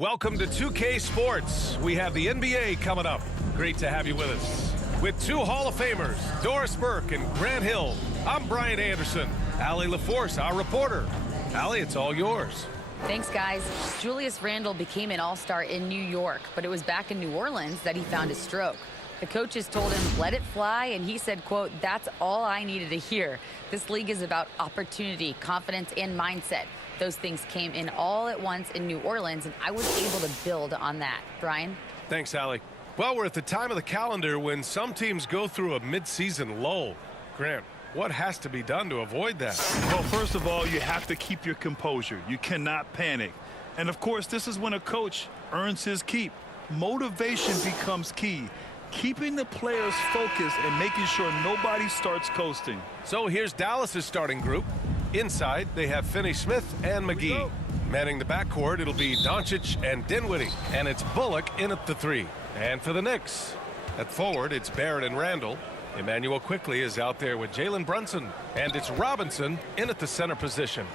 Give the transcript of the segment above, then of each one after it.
Welcome to 2K Sports. We have the NBA coming up. Great to have you with us. With two Hall of Famers, Doris Burke and Grant Hill, I'm Brian Anderson. Allie LaForce, our reporter. Allie, it's all yours. Thanks, guys. Julius Randle became an all-star in New York, but it was back in New Orleans that he found his stroke. The coaches told him, let it fly, and he said, quote, that's all I needed to hear. This league is about opportunity, confidence, and mindset. Those things came in all at once in New Orleans, and I was able to build on that. Brian? Thanks, Allie. Well, we're at the time of the calendar when some teams go through a mid-season lull. Grant, what has to be done to avoid that? Well, first of all, you have to keep your composure. You cannot panic. And, of course, this is when a coach earns his keep. Motivation becomes key. Keeping the players focused and making sure nobody starts coasting. So here's Dallas's starting group. Inside, they have Finney-Smith and McGee. Manning the backcourt, it'll be Doncic and Dinwiddie. And it's Bullock in at the three. And for the Knicks, at forward, it's Barrett and Randle. Emmanuel Quickly is out there with Jalen Brunson. And it's Robinson in at the center position.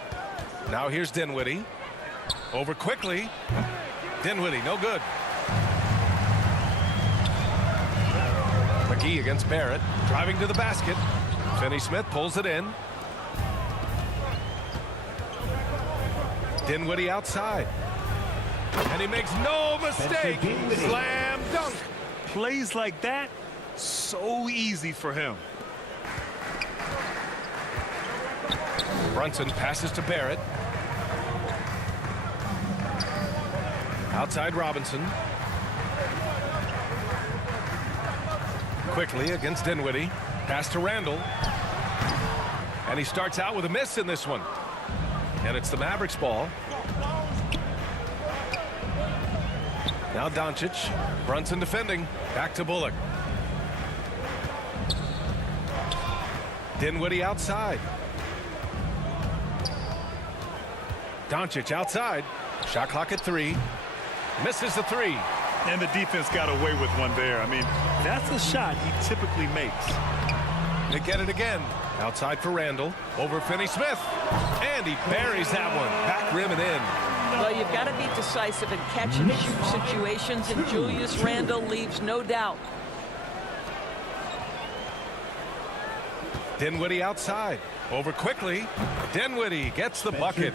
Now here's Dinwiddie. Over Quickly. Dinwiddie, no good. McGee against Barrett. Driving to the basket. Finney-Smith pulls it in. Dinwiddie outside. And he makes no mistake. Slam dunk. Plays like that, so easy for him. Brunson passes to Barrett. Outside Robinson. Quickly against Dinwiddie. Pass to Randle. And he starts out with a miss in this one. And it's the Mavericks ball. Now Doncic. Brunson defending. Back to Bullock. Dinwiddie outside. Doncic outside. Shot clock at 3. Misses the 3. And the defense got away with one there. I mean, that's a shot he typically makes. They get it again. Outside for Randle. Over Finney-Smith. And he buries that one. Back rim and in. Well, you've got to be decisive in catch and shoot situations, and Julius Randle leaves no doubt. Dinwiddie outside. Over Quickly. Dinwiddie gets the bucket.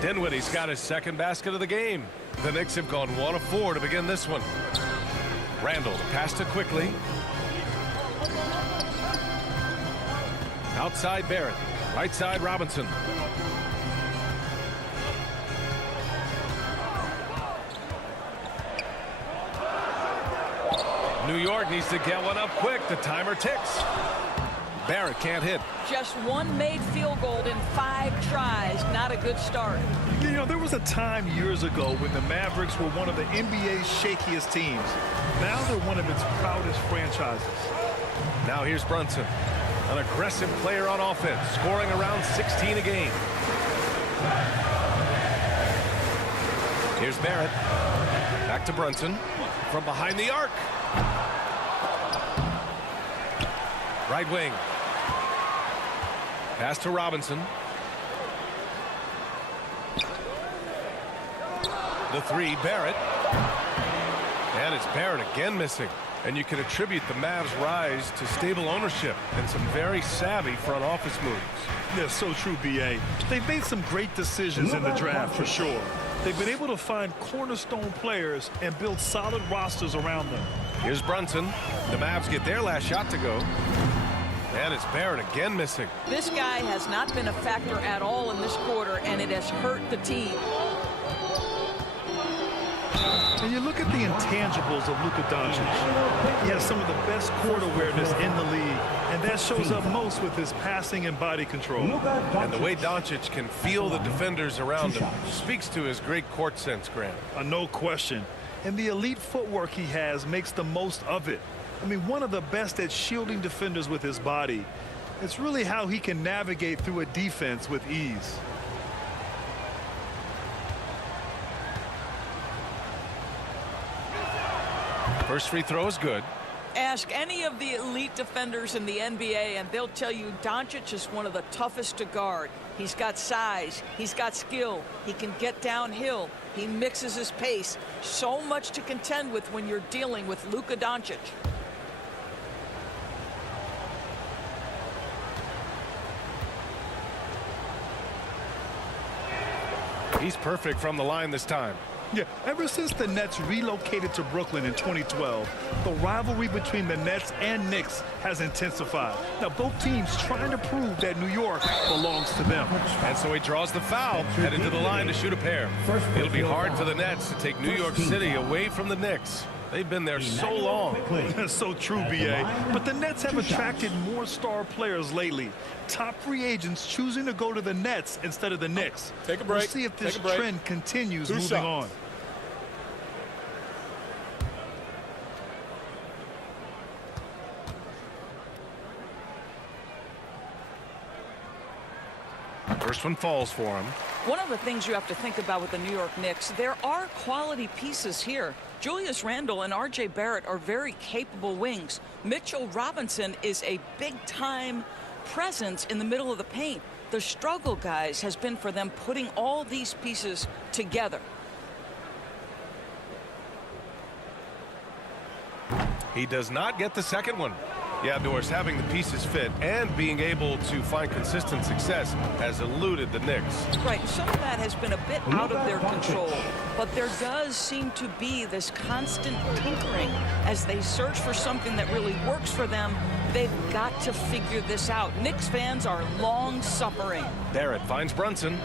Dinwiddie's got his second basket of the game. The Knicks have gone 1 of 4 to begin this one. Randle, the pass to Quickly. Outside Barrett. Right side Robinson. New York needs to get one up quick. The timer ticks. Barrett can't hit. Just one made field goal in 5 tries. Not a good start. You know, there was a time years ago when the Mavericks were one of the NBA's shakiest teams. Now they're one of its proudest franchises. Now here's Brunson. An aggressive player on offense, scoring around 16 a game. Here's Barrett. Back to Brunson. From behind the arc. Right wing. Pass to Robinson. The 3, Barrett. And it's Barrett again missing. And you can attribute the Mavs' rise to stable ownership and some very savvy front office moves. Yeah, so true, B.A. They've made some great decisions in the draft, for sure. They've been able to find cornerstone players and build solid rosters around them. Here's Brunson. The Mavs get their last shot to go. And it's Barrett again missing. This guy has not been a factor at all in this quarter, and it has hurt the team. And you look at the intangibles of Luka Doncic. He has some of the best court awareness in the league, and that shows up most with his passing and body control. And the way Doncic can feel the defenders around him speaks to his great court sense, Grant. No question. And the elite footwork he has makes the most of it. I mean, one of the best at shielding defenders with his body. It's really how he can navigate through a defense with ease. First free throw is good. Ask any of the elite defenders in the NBA, and they'll tell you Doncic is one of the toughest to guard. He's got size. He's got skill. He can get downhill. He mixes his pace. So much to contend with when you're dealing with Luka Doncic. He's perfect from the line this time. Yeah, ever since the Nets relocated to Brooklyn in 2012, the rivalry between the Nets and Knicks has intensified. Now, both teams trying to prove that New York belongs to them. And so he draws the foul, headed to the line to shoot a pair. It'll be hard for the Nets to take New York City away from the Knicks. They've been there so long. That's so true, B.A. But the Nets have attracted more star players lately. Top free agents choosing to go to the Nets instead of the Knicks. Take a break. We'll see if this trend continues moving on. First one falls for him. One of the things you have to think about with the New York Knicks, there are quality pieces here. Julius Randle and R.J. Barrett are very capable wings. Mitchell Robinson is a big-time presence in the middle of the paint. The struggle, guys, has been for them putting all these pieces together. He does not get the second one. Yeah, Doris, having the pieces fit and being able to find consistent success has eluded the Knicks. Right, and some of that has been a bit out of their control, but there does seem to be this constant tinkering as they search for something that really works for them. They've got to figure this out. Knicks fans are long suffering. Barrett finds Brunson.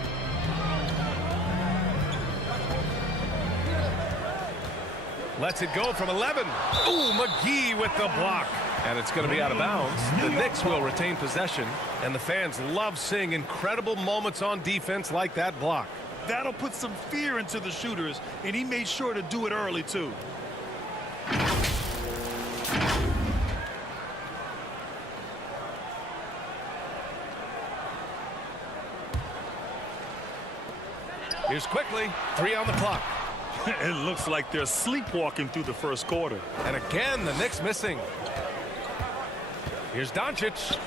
Lets it go from 11. Ooh, McGee with the block. And it's going to be out of bounds. The Knicks will retain possession, and the fans love seeing incredible moments on defense like that block. That'll put some fear into the shooters, and he made sure to do it early, too. Here's quickly. 3 on the clock. It looks like they're sleepwalking through the first quarter. And again, the Knicks missing. Here's Doncic.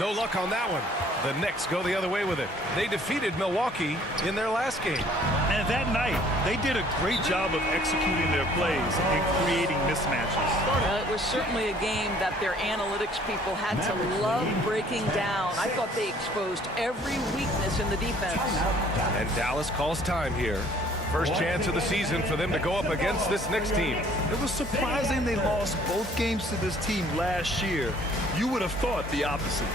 No luck on that one. The Knicks go the other way with it. They defeated Milwaukee in their last game. And that night, they did a great job of executing their plays and creating mismatches. It was certainly a game that their analytics people had to love breaking down. I thought they exposed every weakness in the defense. And Dallas calls time here. First chance of the season for them to go up against this Knicks team. It was surprising they lost both games to this team last year. You would have thought the opposite.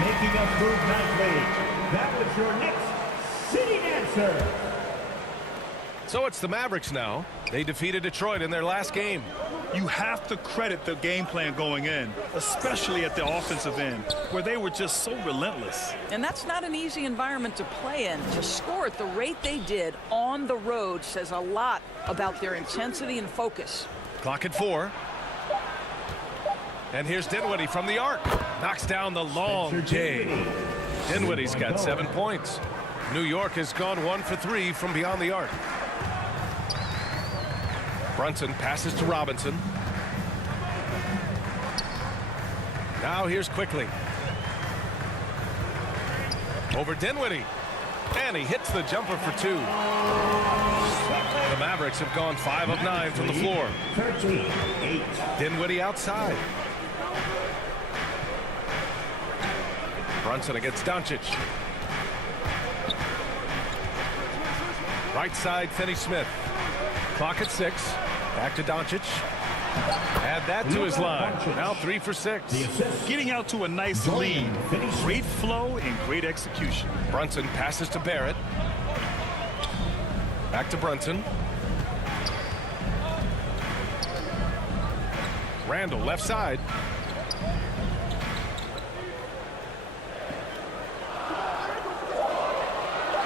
Making us move nightly. That was your next sitting answer. So it's the Mavericks now. They defeated Detroit in their last game. You have to credit the game plan going in, especially at the offensive end, where they were just so relentless. And that's not an easy environment to play in. To score at the rate they did on the road says a lot about their intensity and focus. Clock at 4. And here's Dinwiddie from the arc. Knocks down the long J. Dinwiddie's got 7 points. New York has gone 1 for 3 from beyond the arc. Brunson passes to Robinson. Now here's quickly. Over Dinwiddie. And he hits the jumper for 2. The Mavericks Mavericks have gone 5 of 9 from the floor. 13-8. Dinwiddie outside. Brunson against Doncic. Right side, Finney-Smith. Clock at 6. Back to Doncic. Add that to his line. Now 3 for 6. Getting out to a nice lead. Great flow and great execution. Brunson passes to Barrett. Back to Brunson. Randall left side.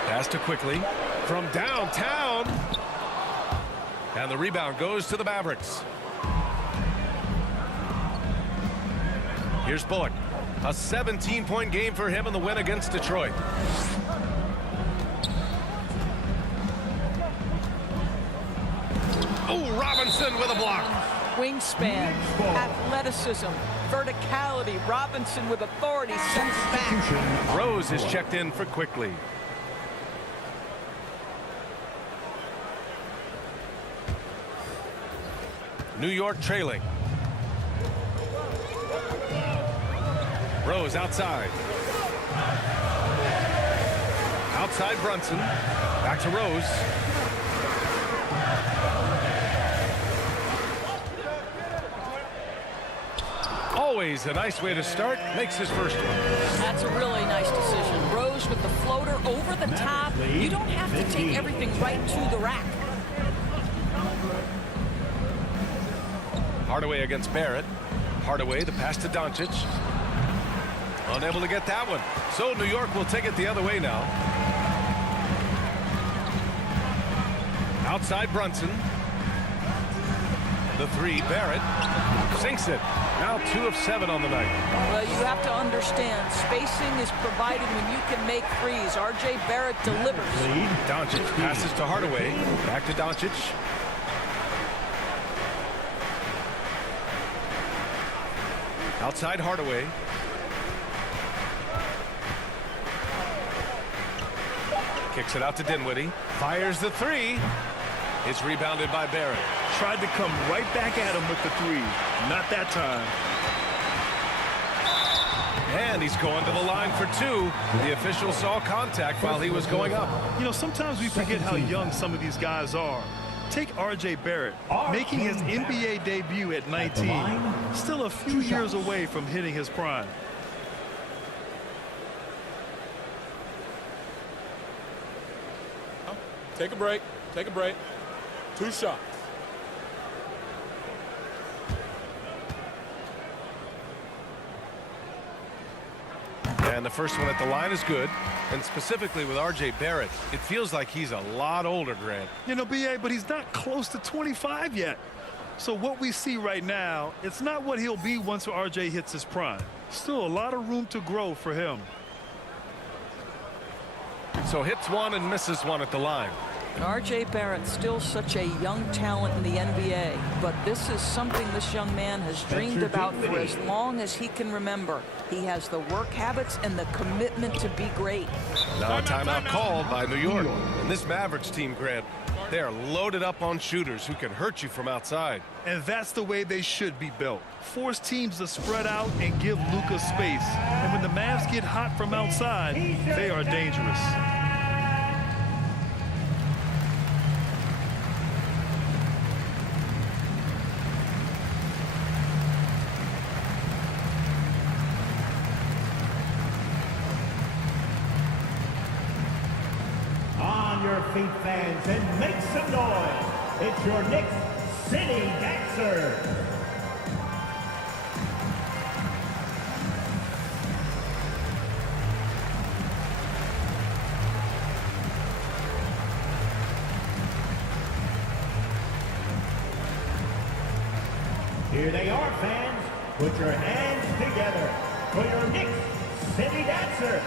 Pass to quickly from downtown. And the rebound goes to the Mavericks. Here's Bullock. A 17-point game for him in the win against Detroit. Oh, Robinson with a block. Wingspan, athleticism, verticality. Robinson with authority sends back. Rose is checked in for quickly. New York trailing. Rose outside. Outside Brunson. Back to Rose. Always a nice way to start. Makes his first one. That's a really nice decision. Rose with the floater over the top. You don't have to take everything right to the rack. Hardaway against Barrett. Hardaway, the pass to Doncic. Unable to get that one. So New York will take it the other way now. Outside Brunson. The 3, Barrett. Sinks it. Now 2 of 7 on the night. Well, you have to understand, spacing is provided when you can make threes. R.J. Barrett delivers. Doncic passes to Hardaway. Back to Doncic. Outside Hardaway. Kicks it out to Dinwiddie. Fires the 3. It's rebounded by Barrett. Tried to come right back at him with the 3. Not that time. And he's going to the line for 2. The official saw contact while he was going up. You know, sometimes we forget how young some of these guys are. Take R.J. Barrett, making his NBA debut at 19. Still a few years away from hitting his prime. Take a break. Take a break. 2 shots. And the first one at the line is good. And specifically with R.J. Barrett, it feels like he's a lot older, Grant. You know, B.A., but he's not close to 25 yet. So what we see right now, it's not what he'll be once R.J. hits his prime. Still a lot of room to grow for him. So hits 1 and misses 1 at the line. R.J. Barrett still such a young talent in the NBA, but this is something this young man has dreamed about for as long as he can remember. He has the work habits and the commitment to be great. Now a timeout called by New York. And this Mavericks team, Grant, they are loaded up on shooters who can hurt you from outside. And that's the way they should be built. Force teams to spread out and give Luka space. And when the Mavs get hot from outside, they are dangerous. Feet fans, and make some noise. It's your Knicks City Dancer. Here they are, fans. Put your hands together for your Knicks City Dancer.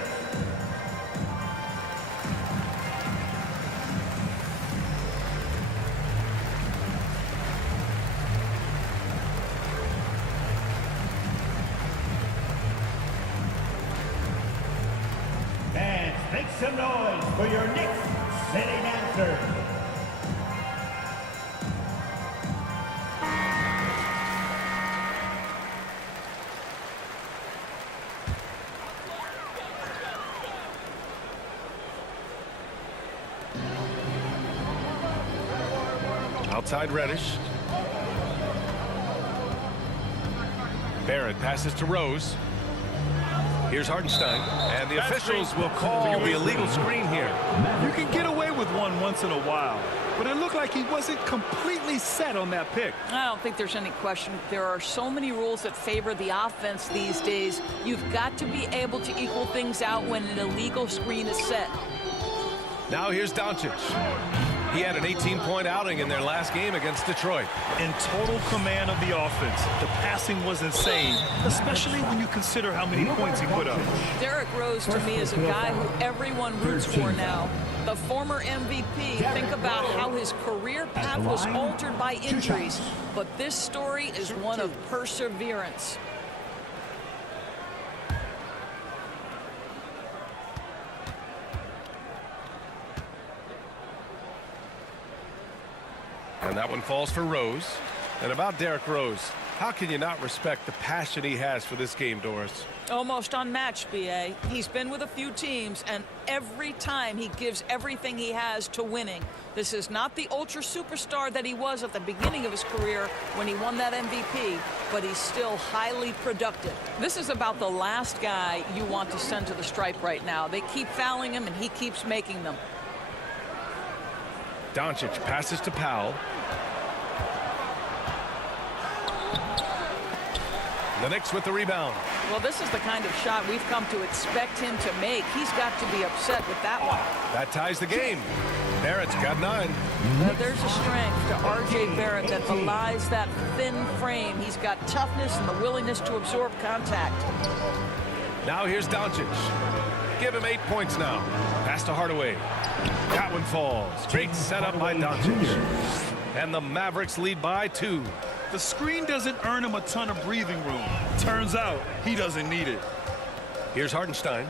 Make some noise for your Knicks City Dancer. Outside Reddish. Barrett passes to Rose. Here's Hartenstein, and the officials will call the illegal screen here. You can get away with one once in a while, but it looked like he wasn't completely set on that pick. I don't think there's any question. There are so many rules that favor the offense these days. You've got to be able to equal things out when an illegal screen is set. Now here's Doncic. He had an 18-point outing in their last game against Detroit. In total command of the offense. The passing was insane, especially when you consider how many points he put up. Derrick Rose, to me, is a guy who everyone roots for now. The former MVP, think about how his career path was altered by injuries. But this story is one of perseverance. And that one falls for Rose. And about Derrick Rose, how can you not respect the passion he has for this game, Doris? Almost unmatched, B.A. He's been with a few teams, and every time he gives everything he has to winning. This is not the ultra superstar that he was at the beginning of his career when he won that MVP, but he's still highly productive. This is about the last guy you want to send to the stripe right now. They keep fouling him, and he keeps making them. Doncic passes to Powell. The Knicks with the rebound. Well, this is the kind of shot we've come to expect him to make. He's got to be upset with that one. That ties the game. Barrett's got 9. There's a strength to R.J. Barrett that belies that thin frame. He's got toughness and the willingness to absorb contact. Now here's Doncic. Give him 8 points now. Pass to Hardaway. That one falls. Great setup by Doncic. And the Mavericks lead by 2. The screen doesn't earn him a ton of breathing room. Turns out he doesn't need it. Here's Hartenstein.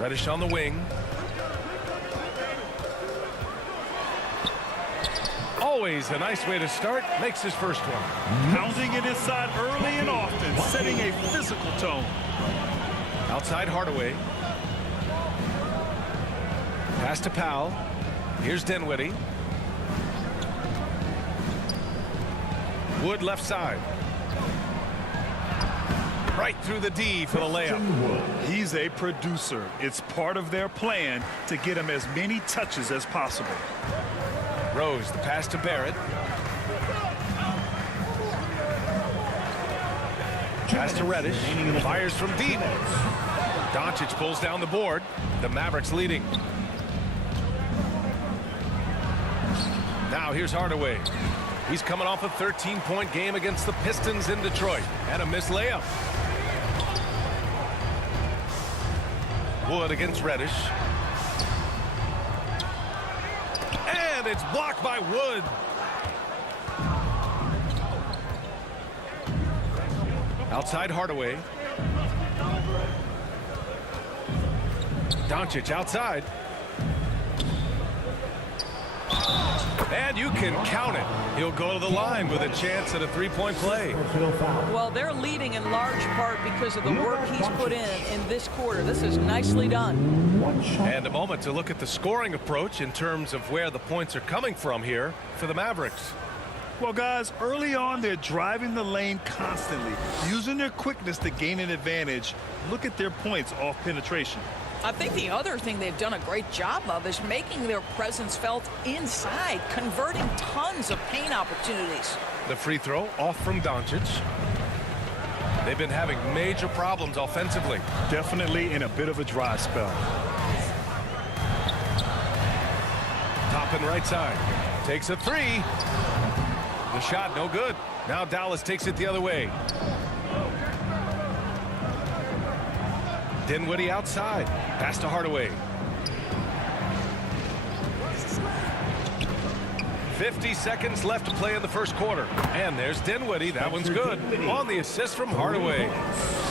Reddish on the wing. Always a nice way to start. Makes his first one. Pounding it inside early and often, setting a physical tone. Outside Hardaway. Pass to Powell. Here's Dinwiddie. Wood left side. Right through the D for the layup. He's a producer. It's part of their plan to get him as many touches as possible. Rose, the pass to Barrett. Pass to Reddish. Fires from deep. Doncic pulls down the board. The Mavericks leading. Now here's Hardaway. He's coming off a 13-point game against the Pistons in Detroit. And a missed layup. Wood against Reddish. And it's blocked by Wood. Outside Hardaway. Doncic outside. And you can count it. He'll go to the line with a chance at a three-point play. Well, they're leading in large part because of the work he's put in this quarter. This is nicely done. And a moment to look at the scoring approach in terms of where the points are coming from here for the Mavericks. Well, guys, early on, they're driving the lane constantly, using their quickness to gain an advantage. Look at their points off penetration. I think the other thing they've done a great job of is making their presence felt inside, converting tons of paint opportunities. The free throw off from Doncic. They've been having major problems offensively. Definitely in a bit of a dry spell. Top and right side. Takes a three. The shot no good. Now Dallas takes it the other way. Dinwiddie outside. Pass to Hardaway. 50 seconds left to play in the first quarter. And there's Dinwiddie. That one's good. On the assist from Hardaway.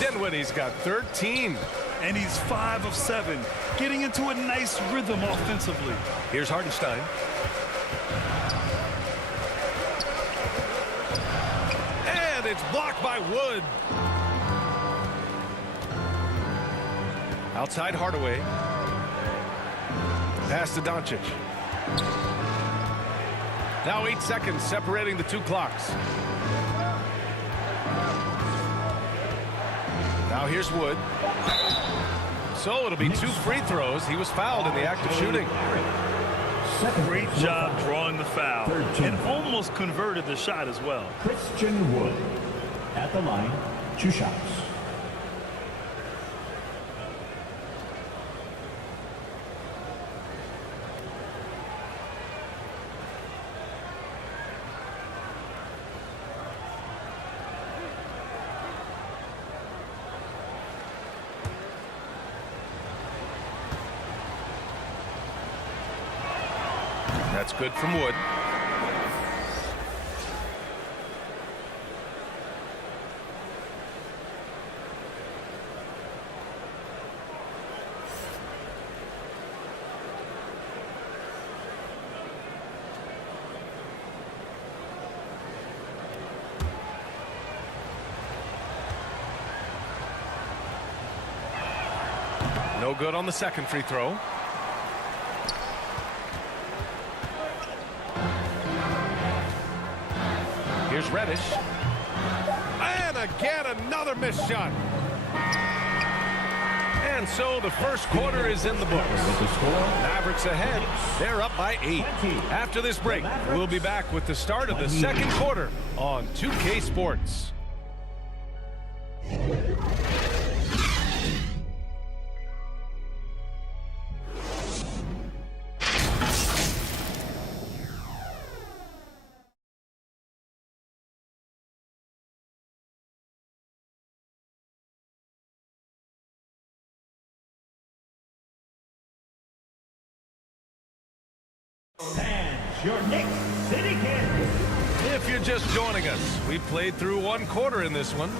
Dinwiddie's got 13. And he's 5 of 7, getting into a nice rhythm offensively. Here's Hartenstein. And it's blocked by Wood. Outside Hardaway. Pass to Doncic. Now 8 seconds separating the two clocks. Now here's Wood. So it'll be 2 free throws. He was fouled in the act of shooting. Great job drawing the foul and almost converted the shot as well. Christian Wood at the line, 2 shots. That's good from Wood. No good on the second free throw. Here's Reddish. And again, another missed shot. And so the first quarter is in the books. Mavericks ahead. They're up by 8. After this break, we'll be back with the start of the second quarter on 2K Sports. And your Knicks City Kansas. If you're just joining us, we've played through 1 quarter in this one.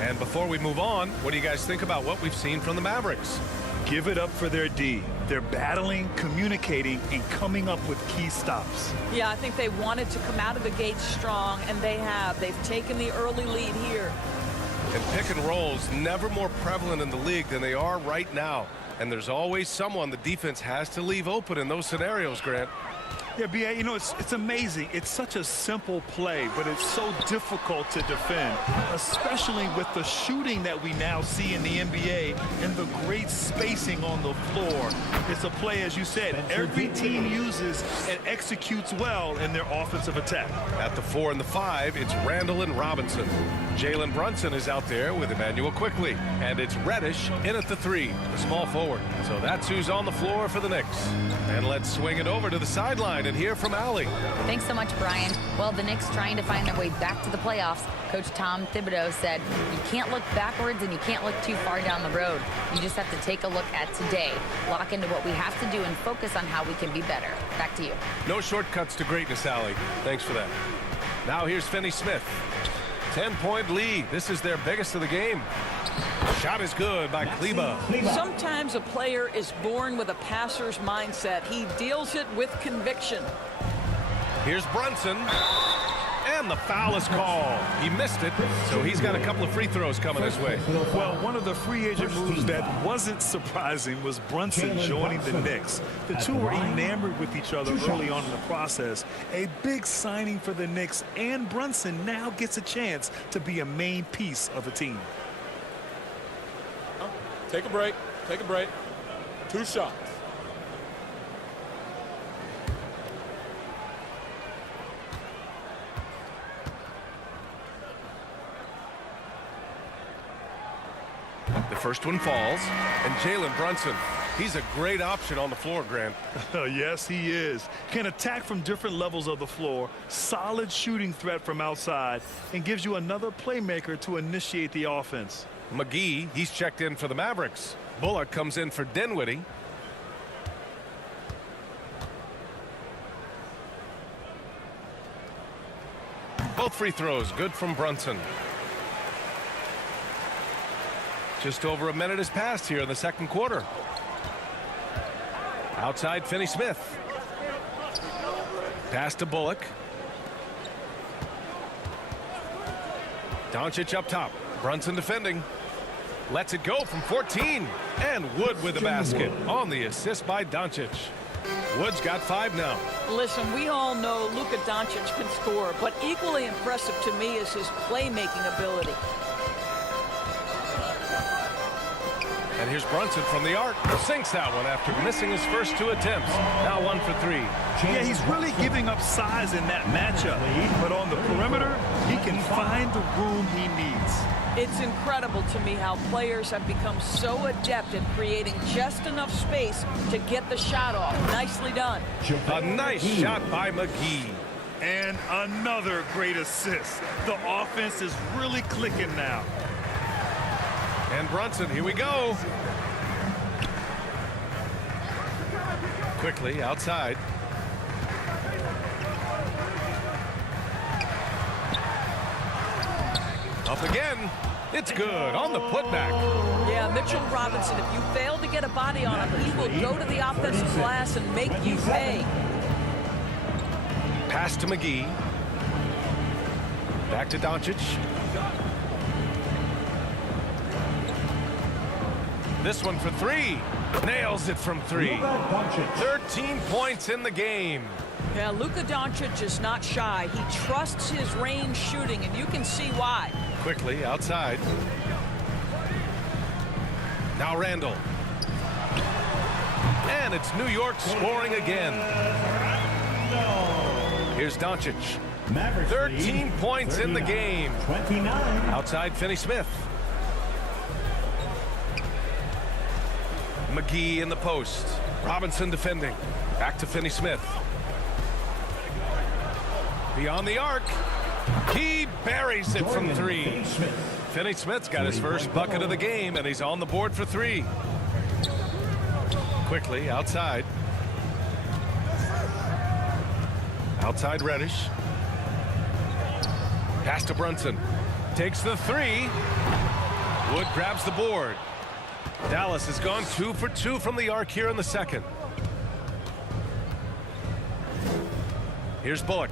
And before we move on, what do you guys think about what we've seen from the Mavericks? Give it up for their D. They're battling, communicating, and coming up with key stops. Yeah, I think they wanted to come out of the gate strong, and they have. They've taken the early lead here. And pick and rolls never more prevalent in the league than they are right now. And there's always someone the defense has to leave open in those scenarios, Grant. Yeah, B.A., you know, it's amazing. It's such a simple play, but it's so difficult to defend, especially with the shooting that we now see in the NBA and the great spacing on the floor. It's a play, as you said, every team uses and executes well in their offensive attack. At the 4 and the 5, it's Randall and Robinson. Jalen Brunson is out there with Emmanuel Quickly. And it's Reddish in at the 3, the small forward. So that's who's on the floor for the Knicks. And let's swing it over to the sideline and hear from Allie. Thanks so much, Brian. Well, the Knicks trying to find their way back to the playoffs. Coach Tom Thibodeau said, you can't look backwards and you can't look too far down the road. You just have to take a look at today, lock into what we have to do, and focus on how we can be better. Back to you. No shortcuts to greatness, Allie. Thanks for that. Now here's Finney-Smith. 10-point lead. This is their biggest of the game. Shot is good by Kleba. Sometimes a player is born with a passer's mindset. He deals it with conviction. Here's Brunson. And the foul is called. He missed it, so he's got a couple of free throws coming his way. Well, one of the free agent moves that wasn't surprising was Brunson joining the Knicks. The two were enamored with each other early on in the process. A big signing for the Knicks, and Brunson now gets a chance to be a main piece of a team. Take a break. Take a break. 2 shots. The first one falls, and Jalen Brunson, he's a great option on the floor, Grant. Yes, he is. Can attack from different levels of the floor, solid shooting threat from outside, and gives you another playmaker to initiate the offense. McGee, he's checked in for the Mavericks. Bullock comes in for Dinwiddie. Both free throws good from Brunson. Just over a minute has passed here in the second quarter. Outside Finney-Smith. Pass to Bullock. Doncic up top. Brunson defending. Lets it go from 14. And Wood with the basket on the assist by Doncic. Wood's got 5 now. Listen, we all know Luka Doncic can score, but equally impressive to me is his playmaking ability. And here's Brunson from the arc. Sinks that one after missing his first 2 attempts. Now 1 for 3. Yeah, he's really giving up size in that matchup. But on the perimeter, he can find the room he needs. It's incredible to me how players have become so adept at creating just enough space to get the shot off. Nicely done. A nice shot by McGee. And another great assist. The offense is really clicking now. And Brunson, here we go. Quickly outside. Up again. It's good on the putback. Yeah, Mitchell Robinson, if you fail to get a body on him, he will go to the offensive glass and make you pay. Pass to McGee. Back to Doncic. This one for 3. Nails it from 3. 13 points in the game. Yeah, Luka Doncic is not shy. He trusts his range shooting, and you can see why. Quickly outside. Now Randall. And it's New York scoring again. Here's Doncic. 13 points in the game. 29. Outside Finney-Smith. McGee in the post. Robinson defending. Back to Finney-Smith. Beyond the arc. He buries it from 3. Finney-Smith's got his first bucket of the game, and he's on the board for 3. Quickly outside. Outside Reddish. Pass to Brunson. Takes the 3. Wood grabs the board. Dallas has gone 2 for 2 from the arc here in the second. Here's Bullock.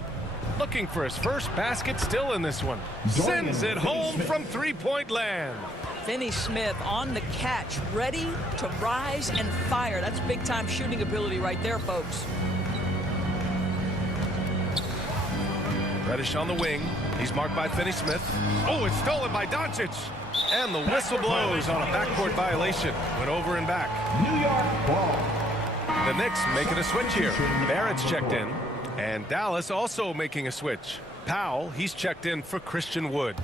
Looking for his first basket still in this one. Sends it home from 3-point land. Finney-Smith on the catch, ready to rise and fire. That's big-time shooting ability right there, folks. Reddish on the wing. He's marked by Finney-Smith. Oh, it's stolen by Doncic. And the whistle blows on a backcourt violation. Went over and back. New York ball. The Knicks making a switch here. Barrett's checked in. And Dallas also making a switch. Powell, he's checked in for Christian Wood.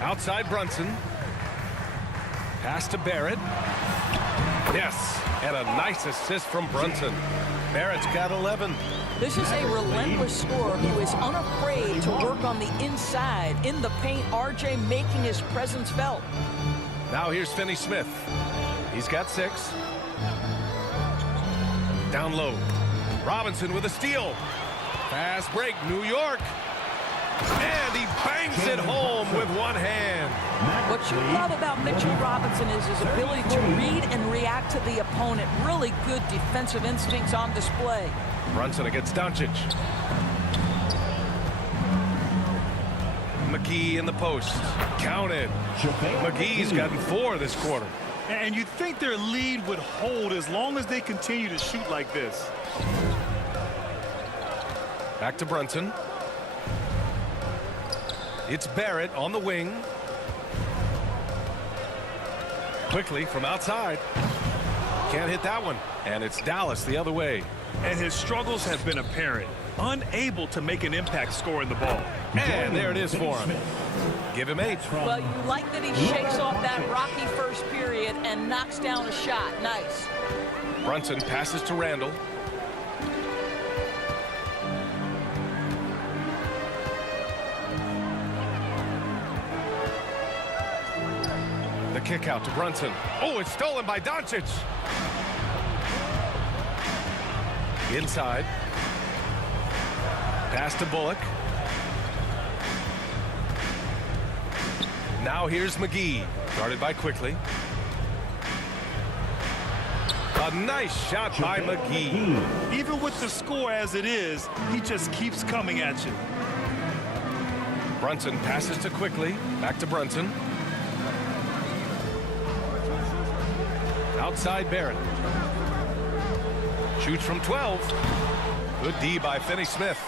Outside Brunson. Pass to Barrett. Yes, and a nice assist from Brunson. Barrett's got 11. This is a relentless scorer who is unafraid to work on the inside. In the paint, RJ making his presence felt. Now here's Finney-Smith. He's got 6. Down low. Robinson with a steal. Fast break, New York. And he bangs it home with one hand. What you love about Mitchell Robinson is his ability to read and react to the opponent. Really good defensive instincts on display. Brunson against Doncic. McGee in the post. Counted. McGee's gotten 4 this quarter. And you'd think their lead would hold as long as they continue to shoot like this. Back to Brunson. It's Barrett on the wing. Quickly from outside. Can't hit that one. And it's Dallas the other way. And his struggles have been apparent. Unable to make an impact scoring the ball. And there it is for him. Give him 8. Well, you like that he shakes off that rocky first period and knocks down a shot. Nice. Brunson passes to Randall. The kick out to Brunson. Oh, it's stolen by Doncic. Inside. Pass to Bullock. Now here's McGee. Guarded by Quickly. A nice shot by McGee. Even with the score as it is, he just keeps coming at you. Brunson passes to Quickly. Back to Brunson. Outside Barrett. Shoots from 12. Good D by Finney-Smith.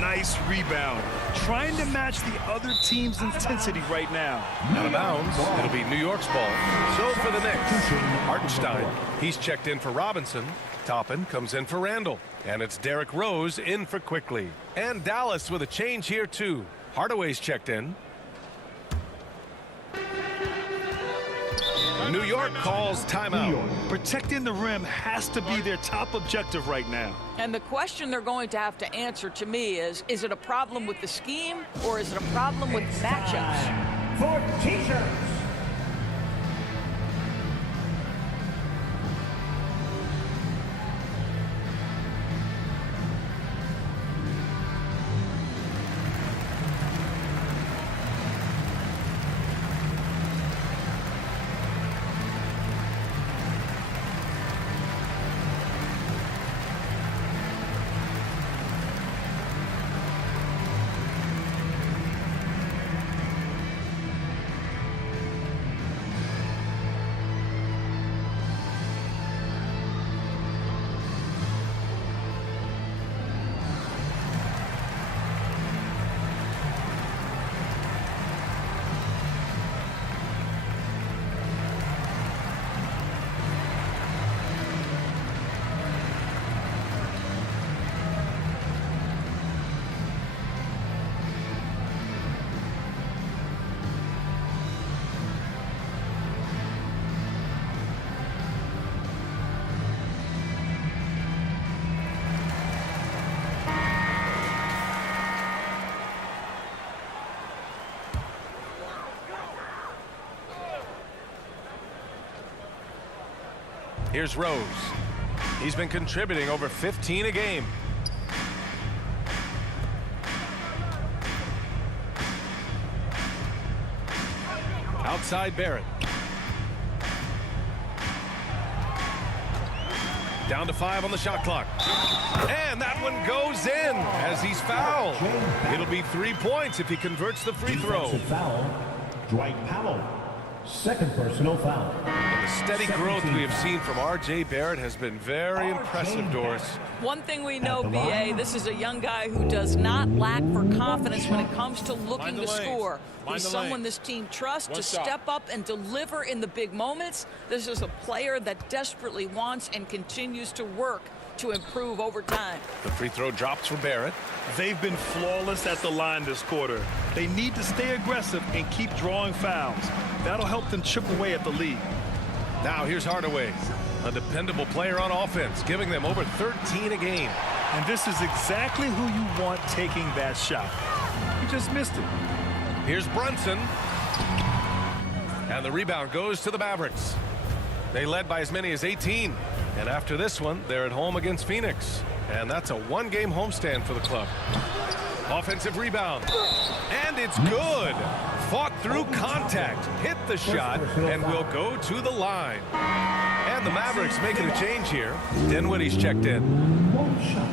Nice rebound. Trying to match the other team's intensity right now. Out of bounds. It'll be New York's ball. So for the Knicks, Hartenstein. He's checked in for Robinson. Toppin comes in for Randall. And it's Derrick Rose in for Quickly. And Dallas with a change here too. Hardaway's checked in. New York calls timeout. Protecting the rim has to be their top objective right now. And the question they're going to have to answer to me is it a problem with the scheme or is it a problem with matchups? For T-shirts. Here's Rose. He's been contributing over 15 a game. Outside Barrett. Down to 5 on the shot clock. And that one goes in as he's fouled. It'll be 3 points if he converts the free throw. Defensive foul, Dwight Powell. Second personal foul. The steady growth we have seen from R.J. Barrett has been very impressive, Doris. One thing we know, B.A., this is a young guy who does not lack for confidence when it comes to looking to score. He's someone this team trusts to step up and deliver in the big moments. This is a player that desperately wants and continues to work to improve over time. The free throw drops for Barrett. They've been flawless at the line this quarter. They need to stay aggressive and keep drawing fouls. That'll help them chip away at the lead. Now here's Hardaway, a dependable player on offense, giving them over 13 a game. And this is exactly who you want taking that shot. He just missed it. Here's Brunson. And the rebound goes to the Mavericks. They led by as many as 18. And after this one, they're at home against Phoenix. And that's a one-game homestand for the club. Offensive rebound. And it's good. Fought through contact. Hit the shot and will go to the line. And the Mavericks making a change here. Dinwiddie's checked in. One shot.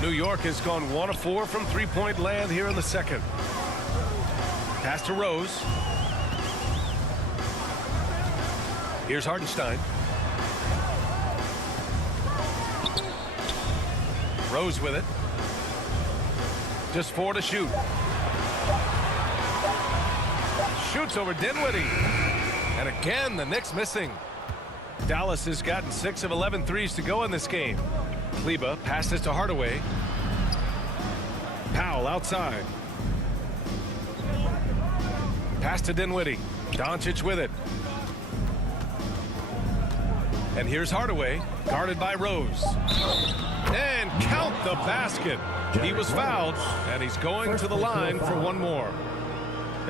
New York has gone 1 of 4 from three-point land here in the second. Pass to Rose. Here's Hartenstein. Rose with it. Just 4 to shoot. Shoots over Dinwiddie. And again, the Knicks missing. Dallas has gotten 6 of 11 threes to go in this game. Kleba passes to Hardaway. Powell outside. Pass to Dinwiddie. Doncic with it. And here's Hardaway, guarded by Rose. And count the basket. He was fouled, and he's going to the line for one more.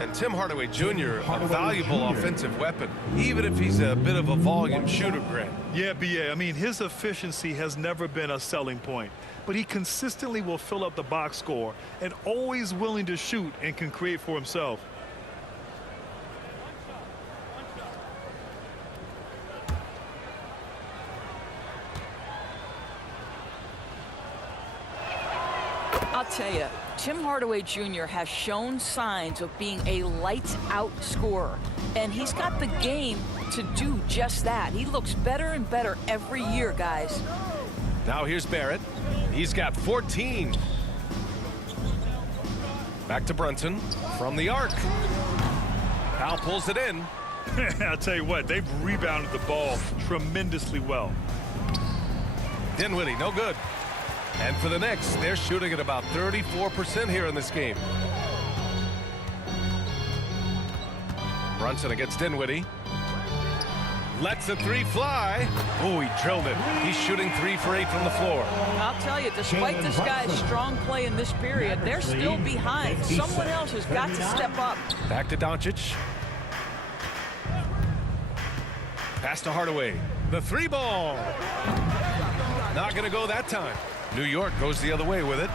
And Tim Hardaway Jr., a valuable offensive weapon, even if he's a bit of a volume shooter, Grant. Yeah, B.A. I mean, his efficiency has never been a selling point, but he consistently will fill up the box score and always willing to shoot and can create for himself. I'll tell you, Tim Hardaway Jr. has shown signs of being a lights-out scorer, and he's got the game to do just that. He looks better and better every year, guys. Now here's Barrett. He's got 14. Back to Brunson from the arc. Powell pulls it in. I'll tell you what, they've rebounded the ball tremendously well. Dinwiddie, no good. And for the Knicks, they're shooting at about 34% here in this game. Brunson against Dinwiddie. Lets the three fly. Oh, he drilled it. He's shooting 3 for 8 from the floor. I'll tell you, despite this guy's strong play in this period, they're still behind. Someone else has got to step up. Back to Doncic. Pass to Hardaway. The 3 ball. Not going to go that time. New York goes the other way with it.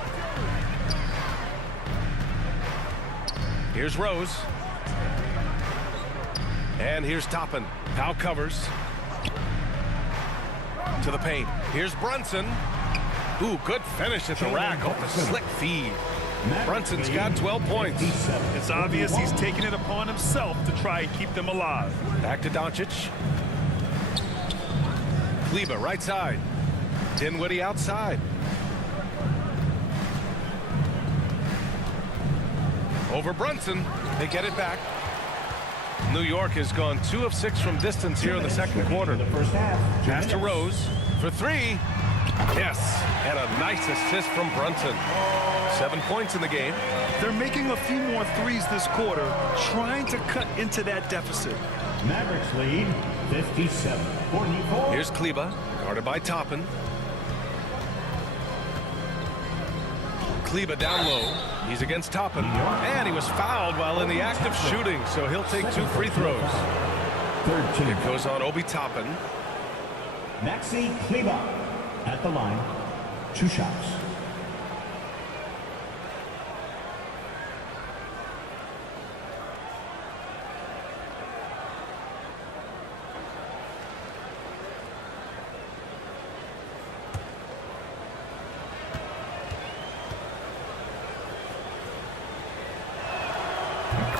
Here's Rose. And here's Toppin. Powell covers. To the paint. Here's Brunson. Ooh, good finish at the rack off the slick feed. Brunson's got 12 points. It's obvious he's taking it upon himself to try and keep them alive. Back to Doncic. Kleber right side. Dinwiddie outside. Over Brunson. They get it back. New York has gone 2 of 6 from distance here in the second quarter. Pass to Rose for 3. Yes, and a nice assist from Brunson. 7 points in the game. They're making a few more threes this quarter, trying to cut into that deficit. Mavericks lead 57-44. Here's Kleber, guarded by Toppin. Kleber down low. He's against Toppin. And he was fouled while in the act of shooting, so he'll take 2 free throws. It goes on Obi Toppin. Maxi Kleber at the line. 2 shots.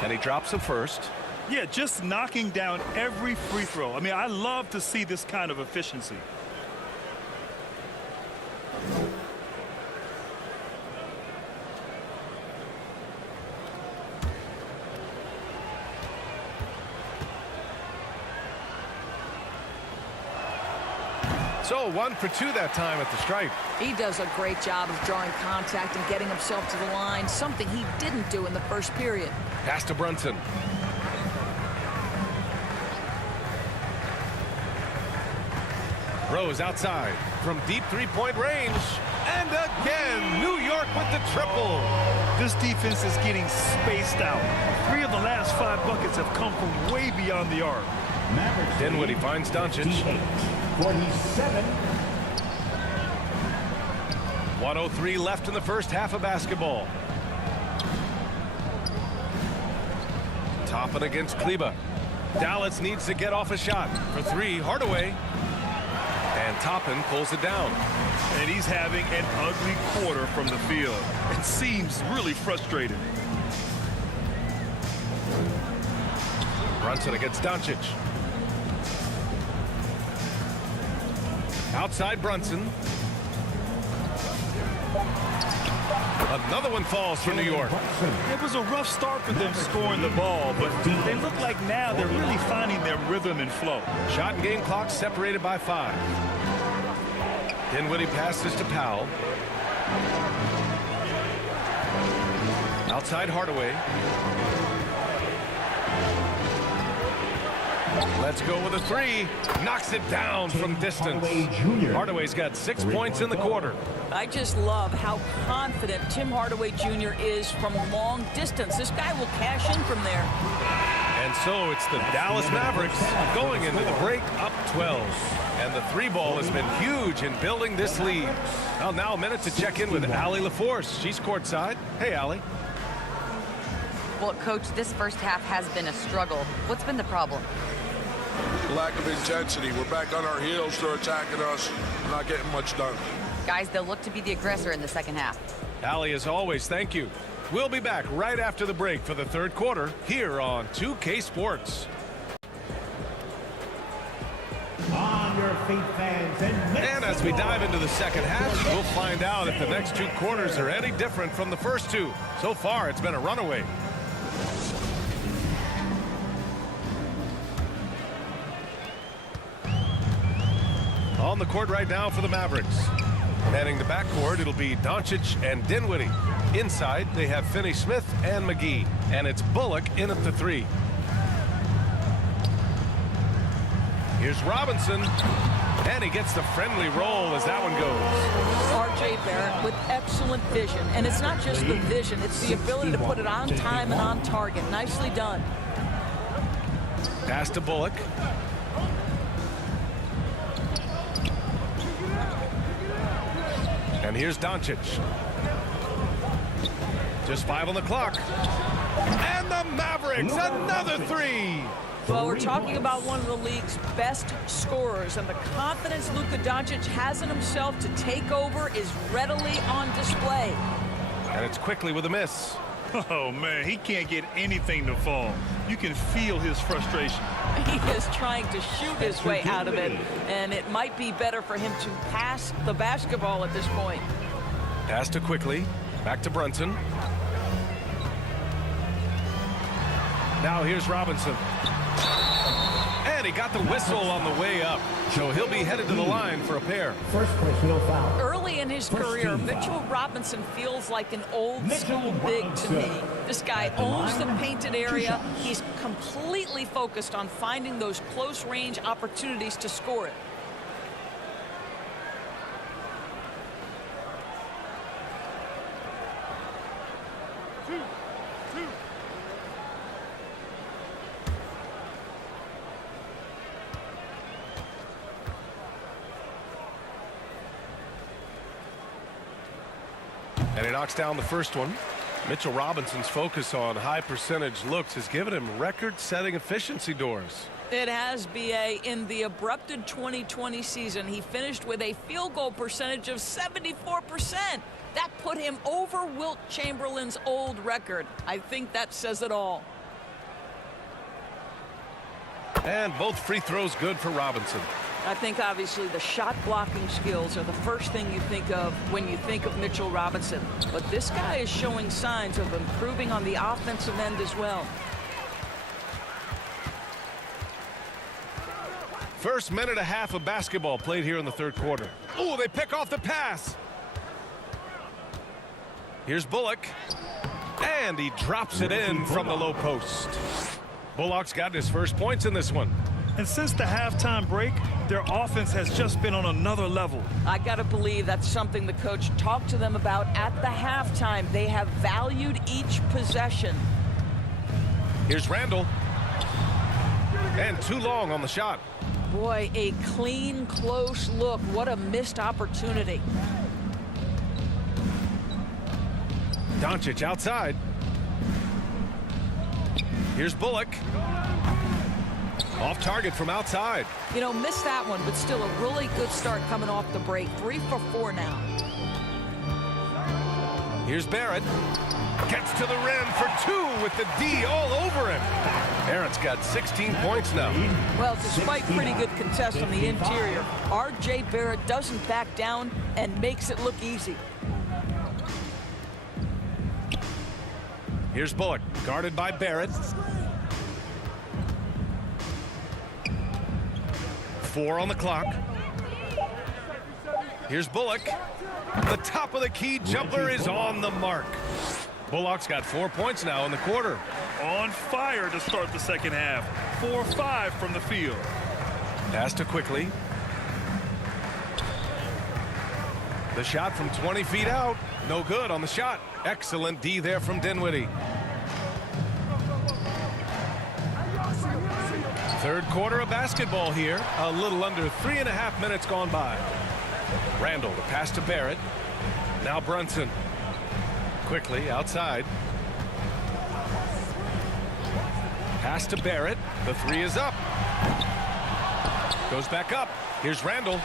And he drops the first. Yeah, just knocking down every free throw. I mean, I love to see this kind of efficiency. So 1 for 2 that time at the stripe. He does a great job of drawing contact and getting himself to the line, something he didn't do in the first period. Pass to Brunson. Rose outside from deep 3-point range. And again, New York with the triple. This defense is getting spaced out. 3 of the last 5 buckets have come from way beyond the arc. Mavericks Dinwiddie finds Doncic. 47. 1:03 left in the first half of basketball. Toppin against Kleber. Dallas needs to get off a shot. For 3, Hardaway. And Toppin pulls it down. And he's having an ugly quarter from the field. It seems really frustrated. Brunson against Doncic. Outside Brunson. Another one falls for New York. It was a rough start for them scoring the ball, but they look like now they're really finding their rhythm and flow. Shot and game clock separated by 5. Dinwiddie passes to Powell. Outside Hardaway. Let's go with a three. Knocks it down from distance. Hardaway's got 6 points in the quarter. I just love how confident Tim Hardaway Jr. is from long distance. This guy will cash in from there. And so it's the Dallas Mavericks going into the break up 12. And the three ball has been huge in building this lead. Well, now a minute to check in with Allie LaForce. She's courtside. Hey, Allie. Well, Coach, this first half has been a struggle. What's been the problem? Lack of intensity. We're back on our heels. They're attacking us. Not getting much done. Guys, they'll look to be the aggressor in the second half. Allie, as always, thank you. We'll be back right after the break for the third quarter here on 2K Sports. On your feet, fans. And as we dive into the second half, we'll find out if the next two quarters are any different from the first two. So far, it's been a runaway. On the court right now for the Mavericks. Manning the backcourt, it'll be Doncic and Dinwiddie. Inside, they have Finney-Smith and McGee. And it's Bullock in at the three. Here's Robinson. And he gets the friendly roll as that one goes. R.J. Barrett with excellent vision. And it's not just the vision, it's the ability to put it on time and on target. Nicely done. Pass to Bullock. And here's Doncic. Just 5 on the clock. And the Mavericks, another three. Well, we're talking about one of the league's best scorers, and the confidence Luka Doncic has in himself to take over is readily on display. And it's quickly with a miss. Oh, man, he can't get anything to fall. You can feel his frustration. He is trying to shoot his way out of it, and it might be better for him to pass the basketball at this point. Pass to quickly. Back to Brunson. Now here's Robinson. And he got the whistle on the way up. So he'll be headed to the line for a pair. First personal foul. Early in his career, Mitchell Robinson feels like an old school big to me. This guy owns the painted area. He's completely focused on finding those close range opportunities to score it. And he knocks down the first one. Mitchell Robinson's focus on high percentage looks has given him record-setting efficiency doors. It has, B.A. In the abrupted 2020 season, he finished with a field goal percentage of 74%. That put him over Wilt Chamberlain's old record. I think that says it all. And both free throws good for Robinson. I think obviously the shot blocking skills are the first thing you think of when you think of Mitchell Robinson. But this guy is showing signs of improving on the offensive end as well. First minute and a half of basketball played here in the third quarter. Oh, they pick off the pass. Here's Bullock. And he drops it in from the low post. Bullock's got his first points in this one. And since the halftime break, their offense has just been on another level. I got to believe that's something the coach talked to them about at the halftime. They have valued each possession. Here's Randall. And too long on the shot. Boy, a clean, close look. What a missed opportunity. Doncic outside. Here's Bullock. Off target from outside. You know, missed that one, but still a really good start coming off the break. 3 for 4 now. Here's Barrett. Gets to the rim for 2 with the D all over him. Barrett's got 16 points now. Well, despite pretty good contest on the interior, R.J. Barrett doesn't back down and makes it look easy. Here's Bullock, guarded by Barrett. 4 on the clock. Here's Bullock. The top of the key jumper is on the mark. Bullock's got 4 points now in the quarter. On fire to start the second half. 4-5 from the field. Pass to Quickly. The shot from 20 feet out. No good on the shot. Excellent D there from Dinwiddie. Third quarter of basketball here. A little under 3.5 minutes gone by. Randall, the pass to Barrett. Now Brunson. Quickly outside. Pass to Barrett. The three is up. Goes back up. Here's Randall.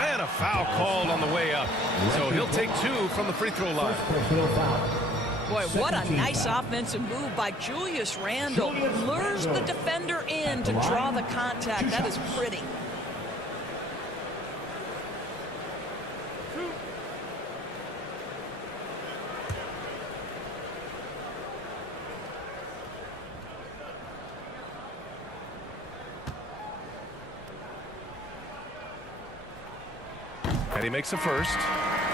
And a foul called on the way up. So he'll take 2 from the free throw line. Boy, what a nice offensive move by Julius Randle. Lures the defender in to draw the contact. That is pretty. And he makes a first.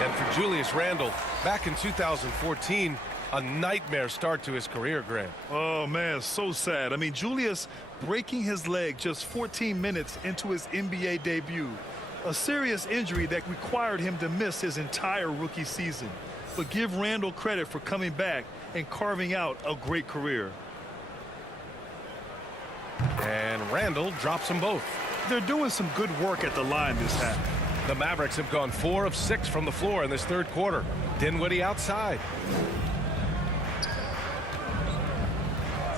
And for Julius Randle, back in 2014, a nightmare start to his career, Grant. Oh, man, so sad. I mean, Julius breaking his leg just 14 minutes into his NBA debut. A serious injury that required him to miss his entire rookie season. But give Randle credit for coming back and carving out a great career. And Randle drops them both. They're doing some good work at the line this half. The Mavericks have gone 4 of 6 from the floor in this third quarter. Dinwiddie outside.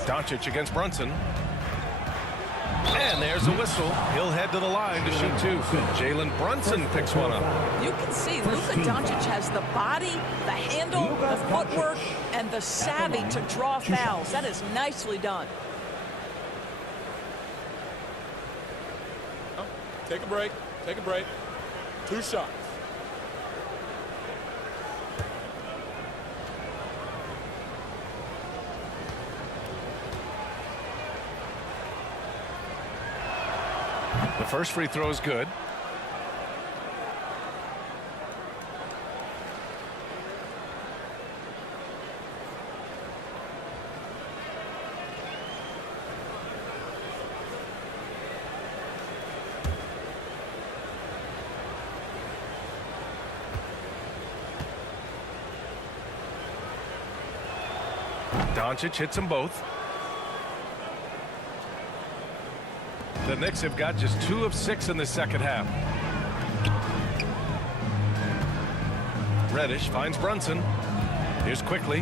Doncic against Brunson. And there's a whistle. He'll head to the line to shoot 2. Jalen Brunson picks one up. You can see Luka Doncic has the body, the handle, the footwork, and the savvy to draw fouls. That is nicely done. Take a break. Take a break. 2 shots. The first free throw is good. Doncic hits them both. The Knicks have got just 2 of 6 in the second half. Reddish finds Brunson. Here's Quickly.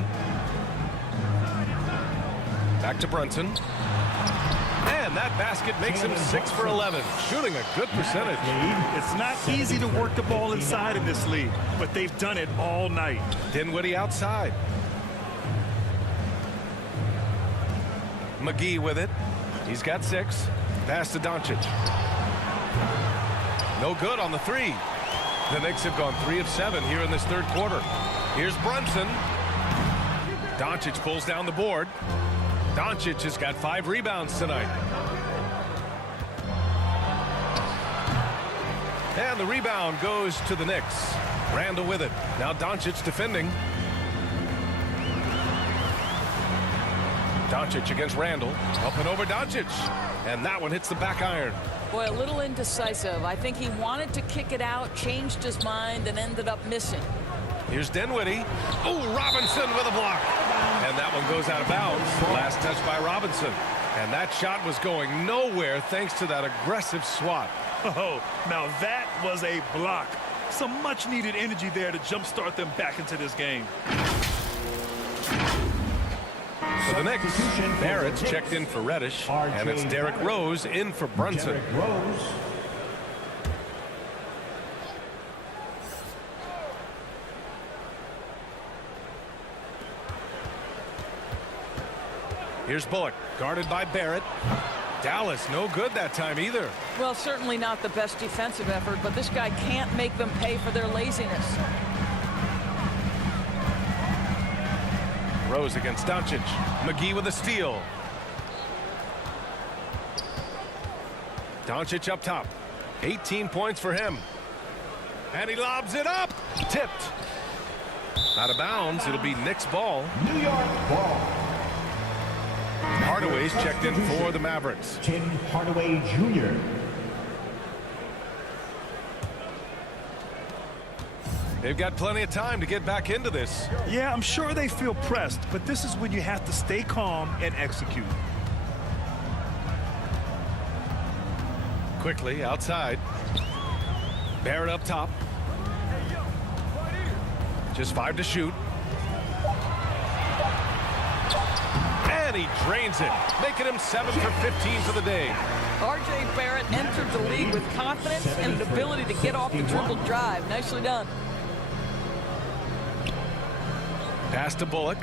Back to Brunson. And that basket makes him 6 for 11. Shooting a good percentage. It's not easy to work the ball inside in this league, but they've done it all night. Dinwiddie outside. McGee with it. He's got 6. Pass to Doncic. No good on the 3. The Knicks have gone 3 of 7 here in this third quarter. Here's Brunson. Doncic pulls down the board. Doncic has got 5 rebounds tonight. And the rebound goes to the Knicks. Randle with it. Now Doncic defending. Doncic against Randle. Up and over Doncic. And that one hits the back iron. Boy, a little indecisive. I think he wanted to kick it out, changed his mind, and ended up missing. Here's Dinwiddie. Oh, Robinson with a block. And that one goes out of bounds. Last touch by Robinson. And that shot was going nowhere thanks to that aggressive swat. Oh, now that was a block. Some much-needed energy there to jumpstart them back into this game. For the Knicks, Barrett's checked in for Reddish, and it's Derrick Rose in for Brunson. Here's Bullock, guarded by Barrett. Dallas, no good that time either. Well, certainly not the best defensive effort, but this guy can't make them pay for their laziness. Rose against Doncic. McGee with a steal. Doncic up top. 18 points for him. And he lobs it up. Tipped. Out of bounds, it'll be Knicks ball. New York ball. Hardaway's checked in for the Mavericks. Tim Hardaway Jr. They've got plenty of time to get back into this. Yeah, I'm sure they feel pressed, but this is when you have to stay calm and execute. Quickly outside. Barrett up top. Just 5 to shoot. And he drains it, making him 7 for 15 for the day. R.J. Barrett entered the league with confidence and an ability to get off the dribble drive. Nicely done. Pass to Bullock.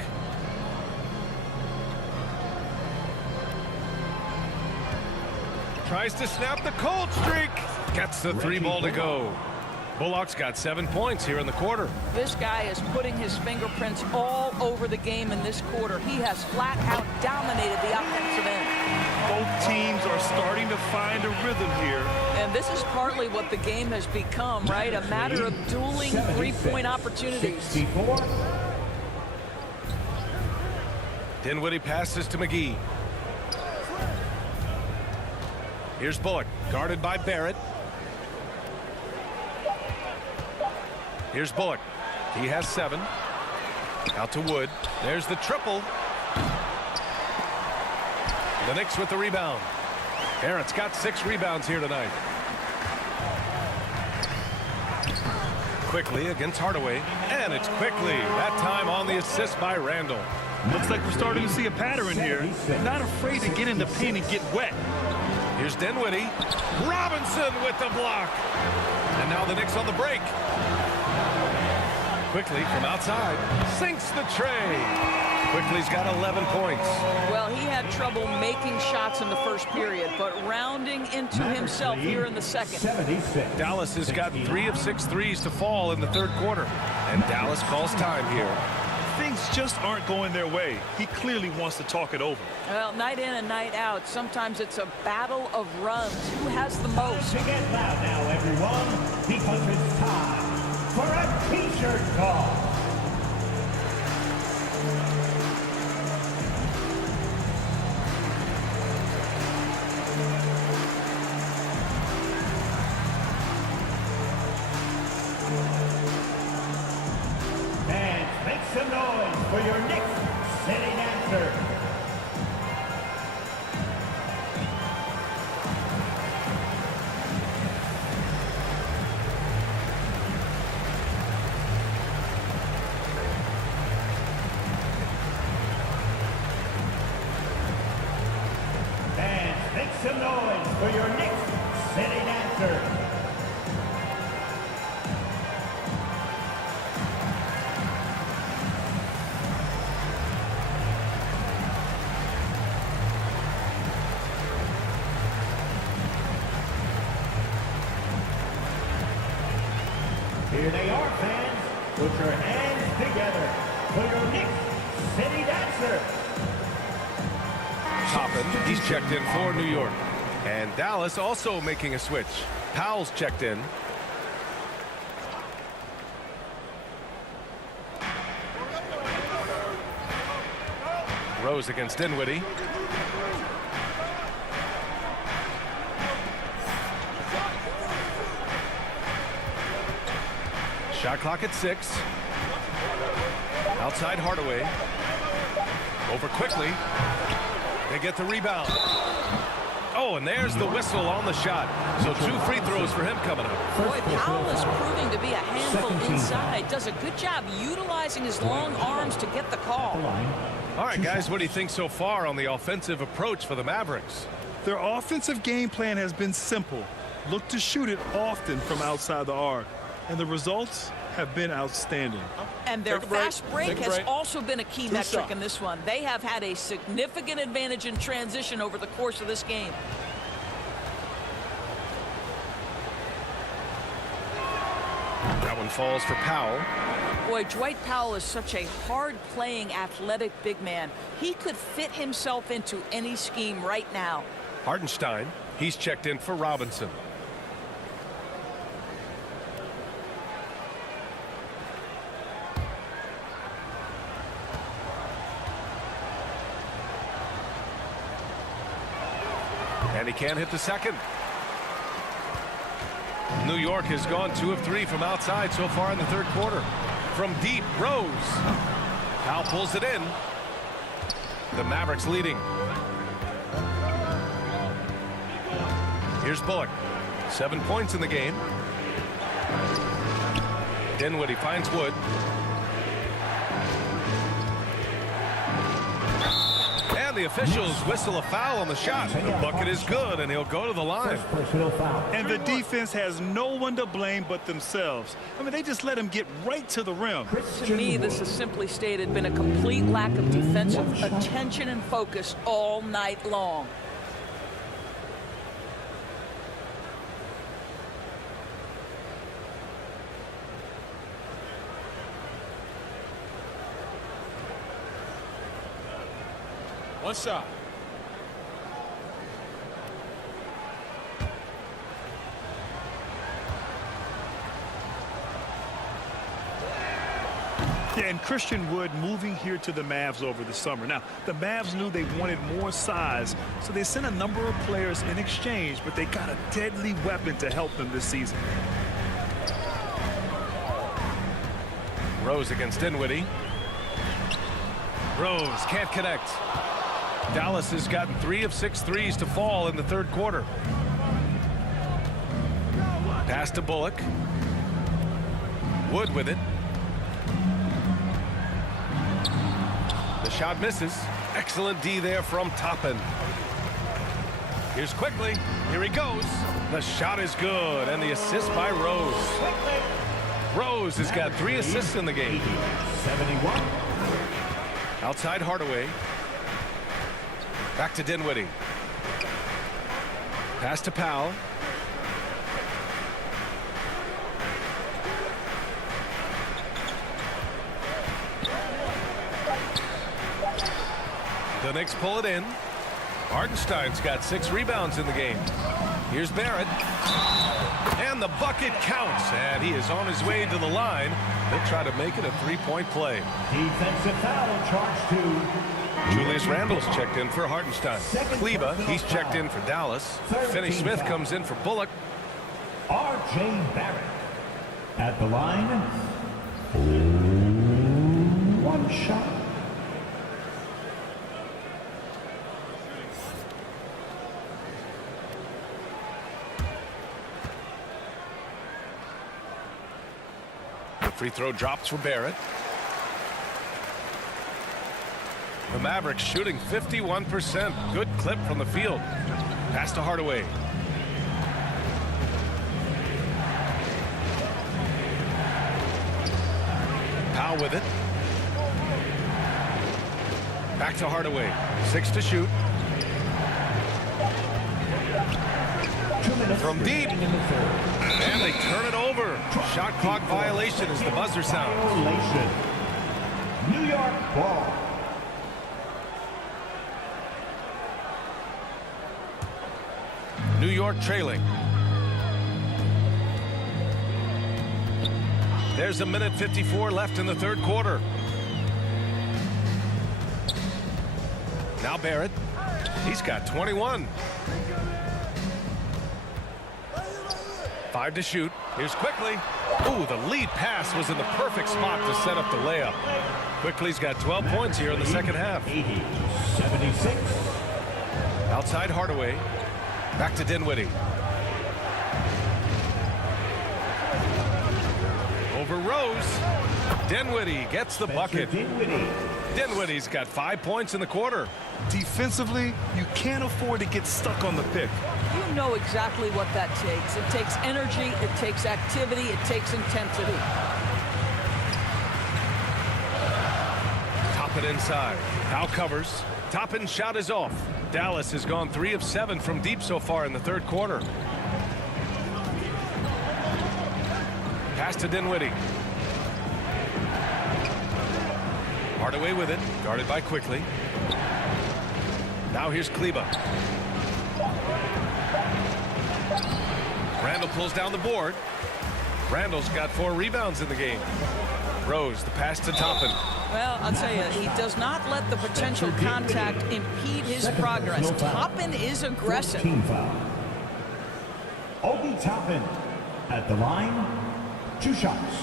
Tries to snap the cold streak. Gets the 3 ball to go. Bullock's got 7 points here in the quarter. This guy is putting his fingerprints all over the game in this quarter. He has flat out dominated the offensive end. Both teams are starting to find a rhythm here. And this is partly what the game has become, right? A matter of dueling 3-point opportunities. 64. Dinwiddie passes to McGee. Here's Bullock, guarded by Barrett. Here's Bullock. He has 7. Out to Wood. There's the triple. The Knicks with the rebound. Barrett's got 6 rebounds here tonight. Quickly against Hardaway. And it's Quickly. That time on the assist by Randall. Looks like we're starting to see a pattern here. Not afraid to get in the paint and get wet. Here's Dinwiddie. Robinson with the block. And now the Knicks on the break. Quickly from outside. Sinks the tray. Quickly's got 11 points. Well, he had trouble making shots in the first period, but rounding into himself here in the second. 76. Dallas has got 3 of 6 threes to fall in the third quarter. And Dallas calls time here. Things just aren't going their way. He clearly wants to talk it over. Well, night in and night out, sometimes it's a battle of runs. Who has the most? To get loud now, everyone, because it's time for a t-shirt call. And make some noise for your Knicks sitting answer. Fans, make some noise for your Knicks sitting answer. Here they are, fans. Put your hands together for your Knicks City Dancer. Toppin, he's checked in for New York. And Dallas also making a switch. Powell's checked in. Rose against Dinwiddie. Shot clock at 6. Outside Hardaway. Over Quickly. They get the rebound. Oh, and there's the whistle on the shot. So 2 free throws for him coming up. Boy, Powell is proving to be a handful inside. Does a good job utilizing his long arms to get the call. All right, guys, what do you think so far on the offensive approach for the Mavericks? Their offensive game plan has been simple. Look to shoot it often from outside the arc. And the results have been outstanding. And their Take a break. fast break Take a has break. also been a key metric shots. in this one. They have had a significant advantage in transition over the course of this game. That one falls for Powell. Boy, Dwight Powell is such a hard-playing, athletic big man. He could fit himself into any scheme right now. Hartenstein, he's checked in for Robinson. And he can't hit the second. New York has gone 2 of 3 from outside so far in the third quarter. From deep, Rose. Powell pulls it in. The Mavericks leading. Here's Bullock. 7 points in the game. Dinwiddie finds Wood. And the officials whistle a foul on the shot. The bucket is good, and he'll go to the line. And the defense has no one to blame but themselves. I mean, they just let him get right to the rim. To me, this has simply stated been a complete lack of defensive attention and focus all night long. One shot. Yeah, and Christian Wood moving here to the Mavs over the summer. Now, the Mavs knew they wanted more size, so they sent a number of players in exchange, but they got a deadly weapon to help them this season. Rose against Dinwiddie. Rose can't connect. Dallas has gotten 3 of 6 threes to fall in the third quarter. Pass to Bullock. Wood with it. The shot misses. Excellent D there from Toppin. Here's Quickly. Here he goes. The shot is good, and the assist by Rose. Rose has got 3 assists in the game. 71. Outside Hardaway. Back to Dinwiddie. Pass to Powell. The Knicks pull it in. Hartenstein's got 6 rebounds in the game. Here's Barrett. And the bucket counts. And he is on his way to the line. They'll try to make it a 3-point play. Defensive foul charged to Julius Randle's checked in for Hartenstein. Kleba, he's checked in for Dallas. Finney-Smith comes in for Bullock. R.J. Barrett at the line. 1 shot. The free throw drops for Barrett. The Mavericks shooting 51%. Good clip from the field. Pass to Hardaway. Powell with it. Back to Hardaway. 6 to shoot. From deep. And they turn it over. Shot clock violation as the buzzer sounds. New York ball. New York trailing. There's 1:54 left in the third quarter. Now Barrett. He's got 21. 5 to shoot. Here's Quickly. Ooh, the lead pass was in the perfect spot to set up the layup. Quickly's got 12 points here in the second half. 76. Outside Hardaway. Back to Dinwiddie. Over Rose. Dinwiddie gets the bucket. Dinwiddie's got 5 points in the quarter. Defensively, you can't afford to get stuck on the pick. You know exactly what that takes. It takes energy, it takes activity, it takes intensity. Toppin inside. Powell covers. Toppin's shot is off. Dallas has gone 3 of 7 from deep so far in the third quarter. Pass to Dinwiddie. Hardaway with it. Guarded by Quickly. Now here's Kleba. Randle pulls down the board. Randle's got 4 rebounds in the game. Rose, the pass to Toppin. Well, I'll tell you, he does not let the potential contact impede his progress. Toppin is aggressive. Team foul. Obi Toppin at the line, 2 shots.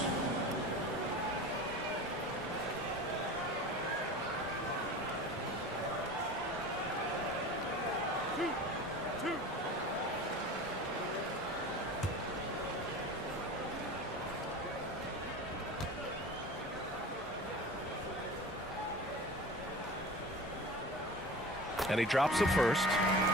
And he drops the first.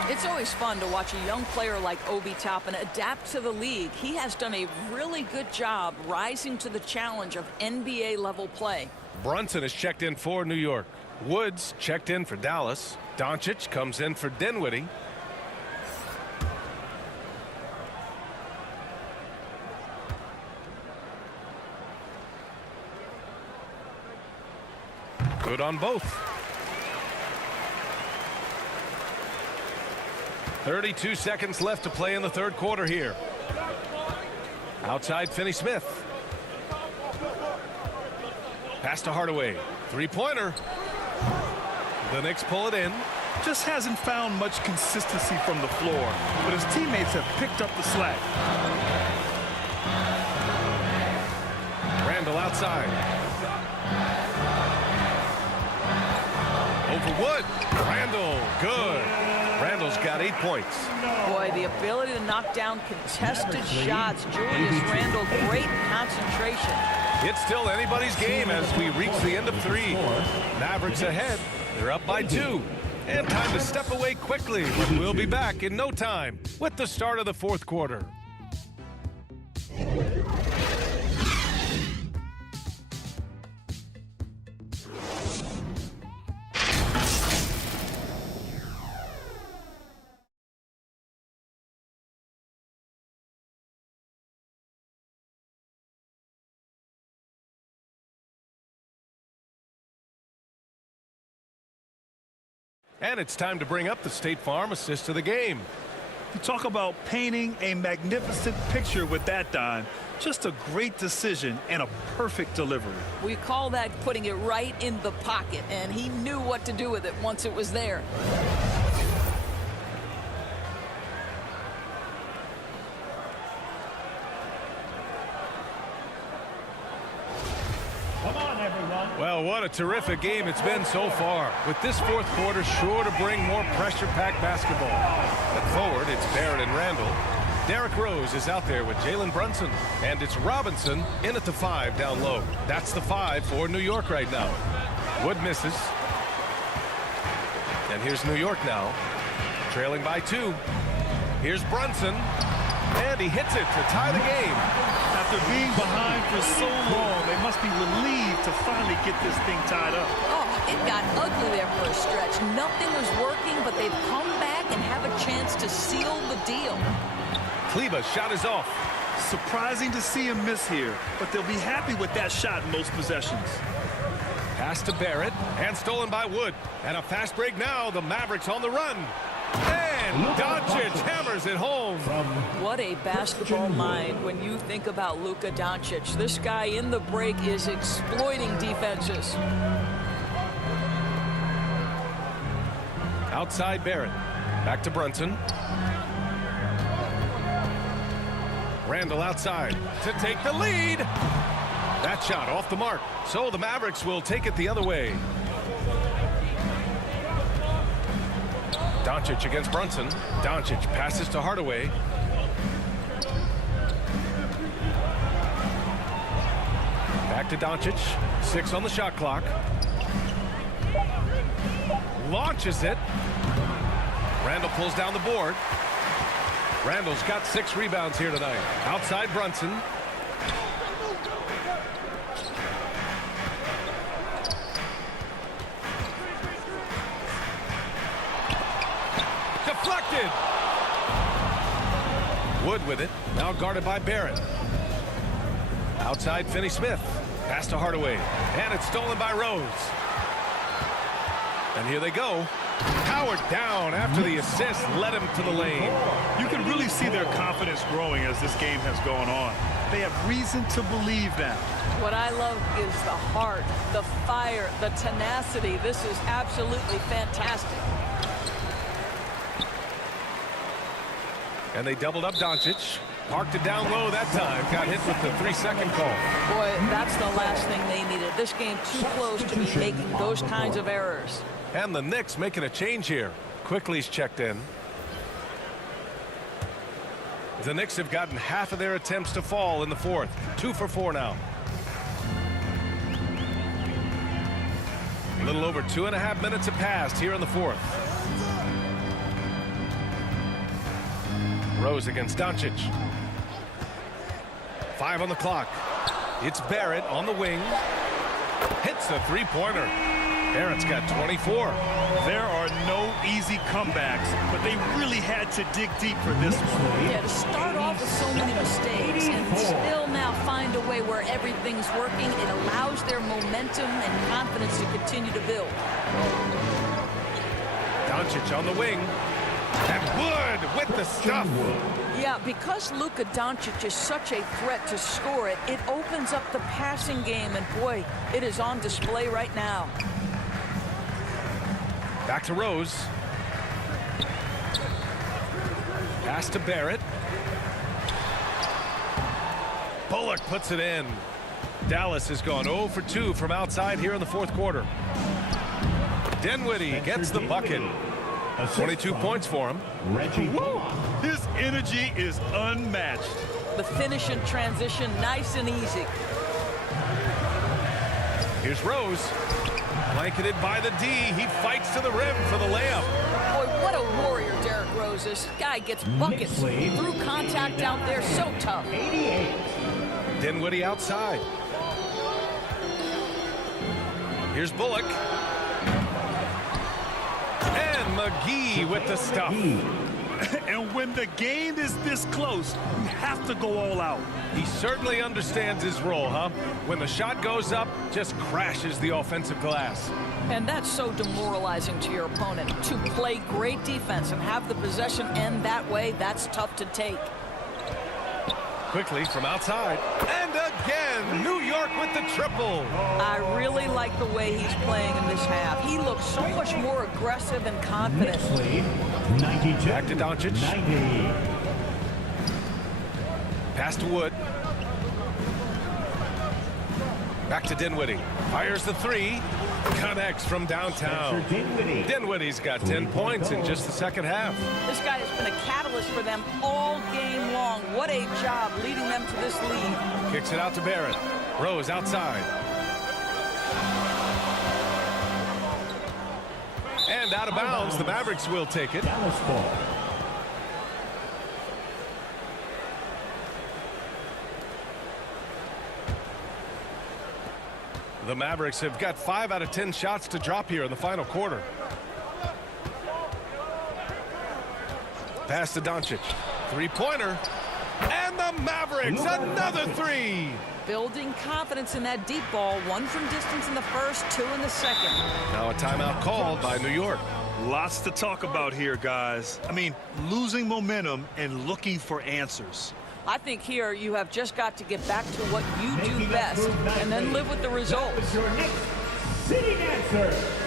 It's always fun to watch a young player like Obi Toppin adapt to the league. He has done a really good job rising to the challenge of NBA-level play. Brunson is checked in for New York. Woods checked in for Dallas. Doncic comes in for Dinwiddie. Good on both. 32 seconds left to play in the third quarter here. Outside Finney-Smith. Pass to Hardaway. Three-pointer. The Knicks pull it in. Just hasn't found much consistency from the floor, but his teammates have picked up the slack. Randall outside. Over Wood. Randall, good. Randall's got 8 points. Boy, the ability to knock down contested shots. Julius Randall, great concentration. It's still anybody's game as we reach the end of 3. Mavericks ahead. They're up by 2. And time to step away quickly. But we'll be back in no time with the start of the fourth quarter. And it's time to bring up the State Farm assist of the game. You talk about painting a magnificent picture with that, Don. Just a great decision and a perfect delivery. We call that putting it right in the pocket, and he knew what to do with it once it was there. Come on, everyone. Well, what a terrific game it's been so far. With this fourth quarter sure to bring more pressure-packed basketball. At forward, it's Barrett and Randall. Derrick Rose is out there with Jalen Brunson. And it's Robinson in at the 5 down low. That's the 5 for New York right now. Wood misses. And here's New York now, trailing by 2. Here's Brunson. And he hits it to tie the game. After being behind for so long, they must be relieved to finally get this thing tied up. Oh, it got ugly there for a stretch. Nothing was working, but they've come back and have a chance to seal the deal. Kleber's shot is off. Surprising to see him miss here, but they'll be happy with that shot in most possessions. Pass to Barrett, and stolen by Wood. And a fast break now, the Mavericks on the run. And Doncic hammers it home. What a basketball mind when you think about Luka Doncic. This guy in the break is exploiting defenses. Outside Barrett. Back to Brunson. Randall outside to take the lead. That shot off the mark. So the Mavericks will take it the other way. Doncic against Brunson. Doncic passes to Hardaway. Back to Doncic. 6 on the shot clock. Launches it. Randall pulls down the board. Randall's got 6 rebounds here tonight. Outside Brunson. Deflected. Wood with it. Now guarded by Barrett. Outside Finney-Smith. Pass to Hardaway. And it's stolen by Rose. And here they go. Powered down after the assist led him to the lane. You can really see their confidence growing as this game has gone on. They have reason to believe now. What I love is the heart, the fire, the tenacity. This is absolutely fantastic. And they doubled up Doncic. Parked it down low that time. Got hit with the 3-second call. Boy, that's the last thing they needed. This game too close to be making those kinds of errors. And the Knicks making a change here. Quickly's checked in. The Knicks have gotten half of their attempts to fall in the fourth. 2 for 4 now. A little over 2.5 minutes have passed here in the fourth. Rose against Doncic. 5 on the clock. It's Barrett on the wing. Hits a three-pointer. Barrett's got 24. There are no easy comebacks, but they really had to dig deep for this one. Yeah, to start off with so many mistakes and still now find a way where everything's working, it allows their momentum and confidence to continue to build. Doncic on the wing. And Wood with the stuff. Yeah, because Luka Doncic is such a threat to score it, it opens up the passing game, and boy, it is on display right now. Back to Rose. Pass to Barrett. Bullock puts it in. Dallas has gone 0 for 2 from outside here in the fourth quarter. Dinwiddie gets the bucket. 22 points for him. His energy is unmatched. The finish in transition, nice and easy. Here's Rose. Blanketed by the D. He fights to the rim for the layup. Boy, what a warrior Derrick Rose is. This guy gets buckets through contact out there, so tough. Dinwiddie outside. Here's Bullock. And McGee with the stuff. And when the game is this close, you have to go all out. He certainly understands his role, huh? When the shot goes up, just crashes the offensive glass. And that's so demoralizing to your opponent. To play great defense and have the possession end that way, that's tough to take. Quickly from outside. And again, New York with the triple. I really like the way he's playing in this half. He looks so much more aggressive and confident. Back to Doncic. Pass to Wood. Back to Dinwiddie. Fires the three. Connects from downtown. Dinwiddie's got 10 points in just the second half. This guy has been a catalyst for them all game long. What a job leading them to this lead. Kicks it out to Barrett. Rose outside. And out of bounds. The Mavericks will take it. The Mavericks have got 5 out of 10 shots to drop here in the final quarter. Pass to Doncic. Three-pointer. And the Mavericks, another three. Building confidence in that deep ball. 1 from distance in the first, 2 in the second. Now a timeout called by New York. Lots to talk about here, guys. I mean, losing momentum and looking for answers. I think here you have just got to get back to what you do best and then live with the results. Your Knicks City Dancer.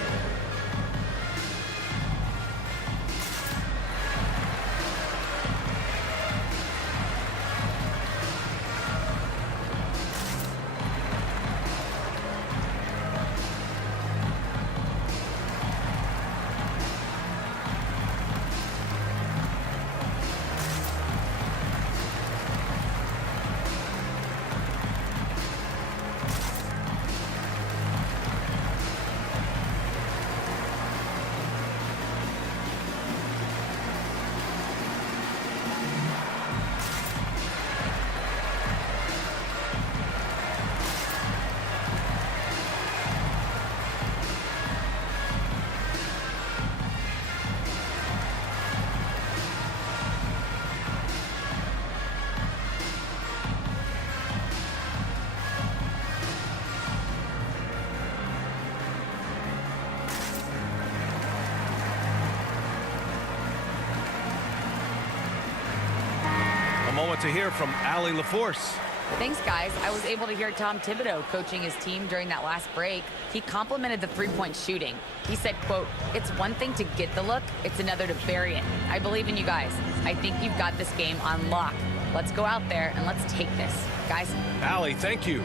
Moment to hear from Allie LaForce. Thanks, guys. I was able to hear Tom Thibodeau coaching his team during that last break. He complimented the three-point shooting. He said, quote, "It's one thing to get the look, it's another to bury it. I believe in you guys. I think you've got this game on lock. Let's go out there and let's take this." Guys. Allie, thank you.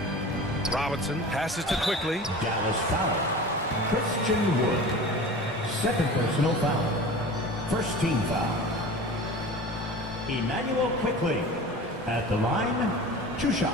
Robinson passes to Quickly. Dallas foul. Christian Wood. Second personal foul. First team foul. Emmanuel Quickly. At the line, 2 shots.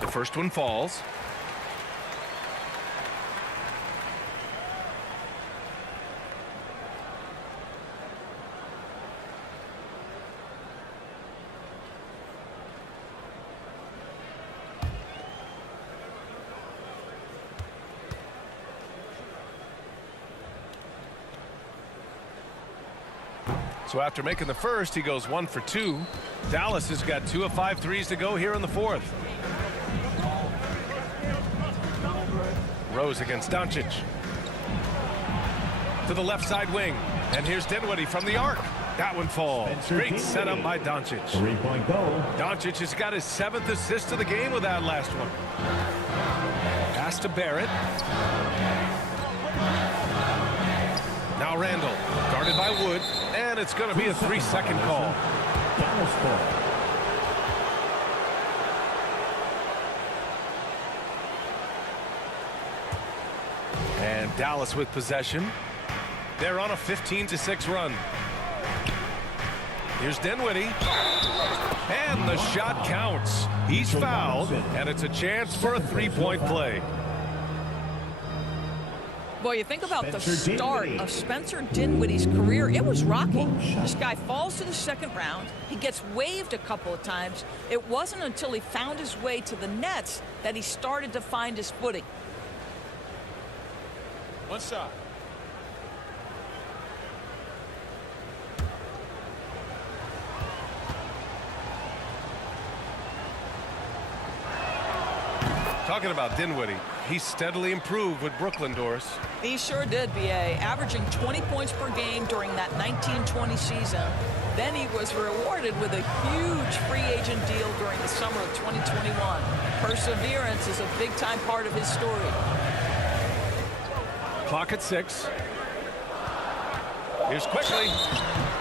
The first one falls. So after making the first, he goes 1 for 2. Dallas has got 2 of 5 threes to go here in the fourth. Rose against Doncic. To the left side wing. And here's Dinwiddie from the arc. That one falls. Great setup by Doncic. 3-point goal. Doncic has got his 7th assist of the game with that last one. Pass to Barrett. Now Randall, guarded by Wood, and it's going to be a 3-second call. Dallas ball. And Dallas with possession. They're on a 15-6 run. Here's Dinwiddie. And the shot counts. He's fouled, and it's a chance for a 3-point play. Boy, you think about the start of Spencer Dinwiddie's career, it was rocky. This guy falls to the second round. He gets waived a couple of times. It wasn't until he found his way to the Nets that he started to find his footing. One shot. Talking about Dinwiddie, he steadily improved with Brooklyn, Doris. He sure did, B.A., averaging 20 points per game during that 1920 season. Then he was rewarded with a huge free agent deal during the summer of 2021. Perseverance is a big-time part of his story. Clock at 6. Here's Quickly.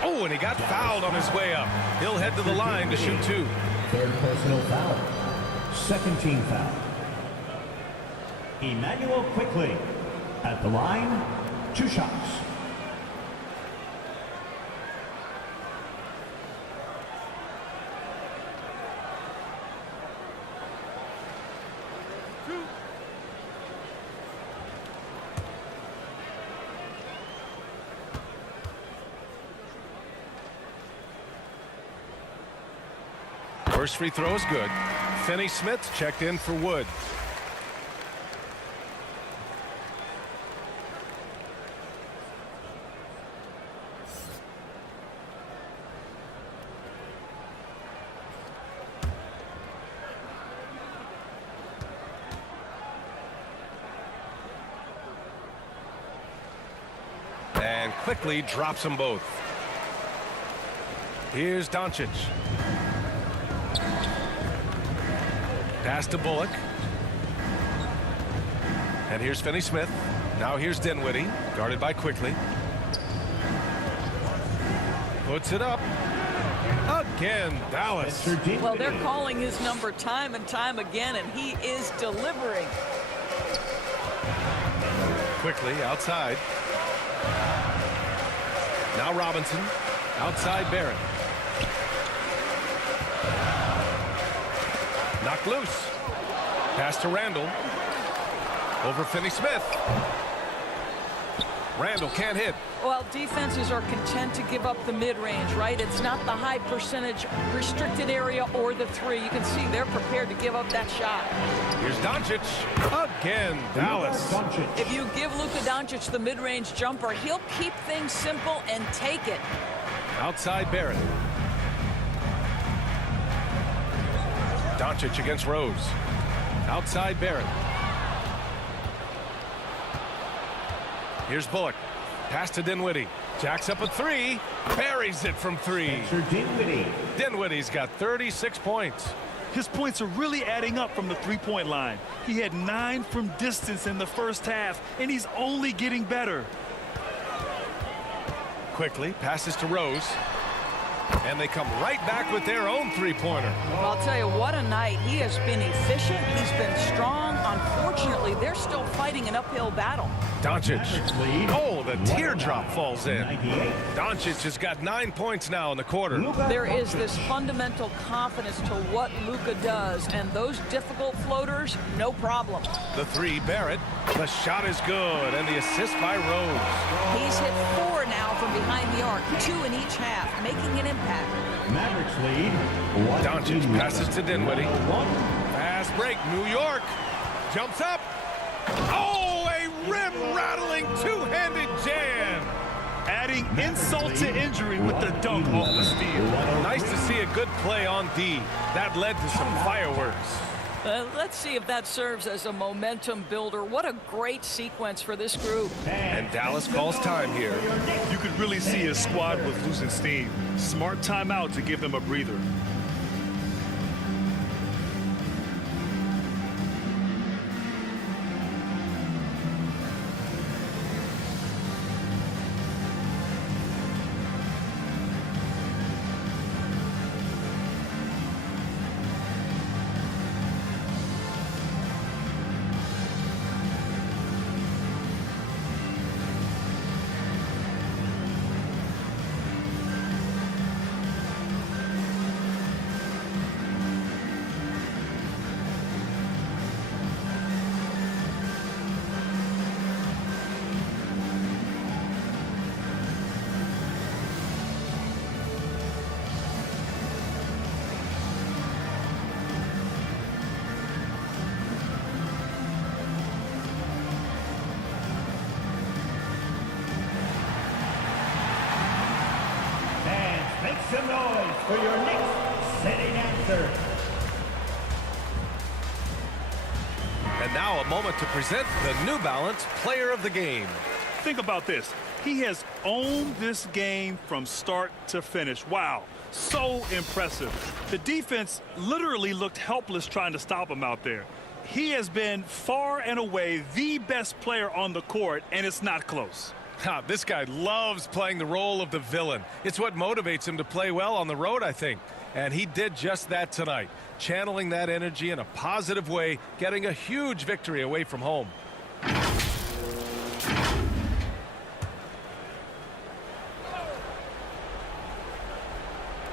Oh, and he got fouled on his way up. He'll head to the line to shoot 2. Third personal foul. Second team foul. Emmanuel Quickly. At the line, 2 shots. First free throw is good. Finney-Smith checked in for Wood. And Quickly drops them both. Here's Doncic. Pass to Bullock. And here's Finney-Smith. Now here's Dinwiddie, guarded by Quickly. Puts it up. Again, Dallas. Well, they're calling his number time and time again, and he is delivering. Quickly outside. Now Robinson. Outside Barrett. Knocked loose. Pass to Randall. Over Finney-Smith. Randall can't hit. Well, defenses are content to give up the mid-range, right? It's not the high percentage restricted area or the 3. You can see they're prepared to give up that shot. Here's Doncic. Again, Dallas. If you give Luka Doncic the mid-range jumper, he'll keep things simple and take it. Outside Barrett. Doncic against Rose. Outside Barrett. Here's Bullock. Pass to Dinwiddie. Jacks up a three. Buries it from three. Dinwiddie's got 36 points. His points are really adding up from the three-point line. He had 9 from distance in the first half, and he's only getting better. Quickly passes to Rose. And they come right back with their own three-pointer. Well, I'll tell you, what a night. He has been efficient. He's been strong. Unfortunately, they're still fighting an uphill battle. Doncic. Oh, the teardrop falls in. Doncic has got 9 points now in the quarter. There is this fundamental confidence to what Luka does, and those difficult floaters, no problem. The three, Barrett. The shot is good, and the assist by Rose. He's hit 4 now from behind the arc, 2 in each half, making an impact. Mavericks lead. Doncic passes to Dinwiddie. Fast break, New York. Jumps up. Oh, a rim-rattling two-handed jam. Adding insult to injury with the dunk off the steal. Nice to see a good play on D. That led to some fireworks. Let's see if that serves as a momentum builder. What a great sequence for this group. And Dallas calls time here. You could really see his squad was losing steam. Smart timeout to give them a breather. Make some noise for your Knicks City Dancer. And now a moment to present the New Balance Player of the Game. Think about this. He has owned this game from start to finish. Wow, so impressive. The defense literally looked helpless trying to stop him out there. He has been far and away the best player on the court, and it's not close. This guy loves playing the role of the villain. It's what motivates him to play well on the road, I think. And he did just that tonight, channeling that energy in a positive way, getting a huge victory away from home.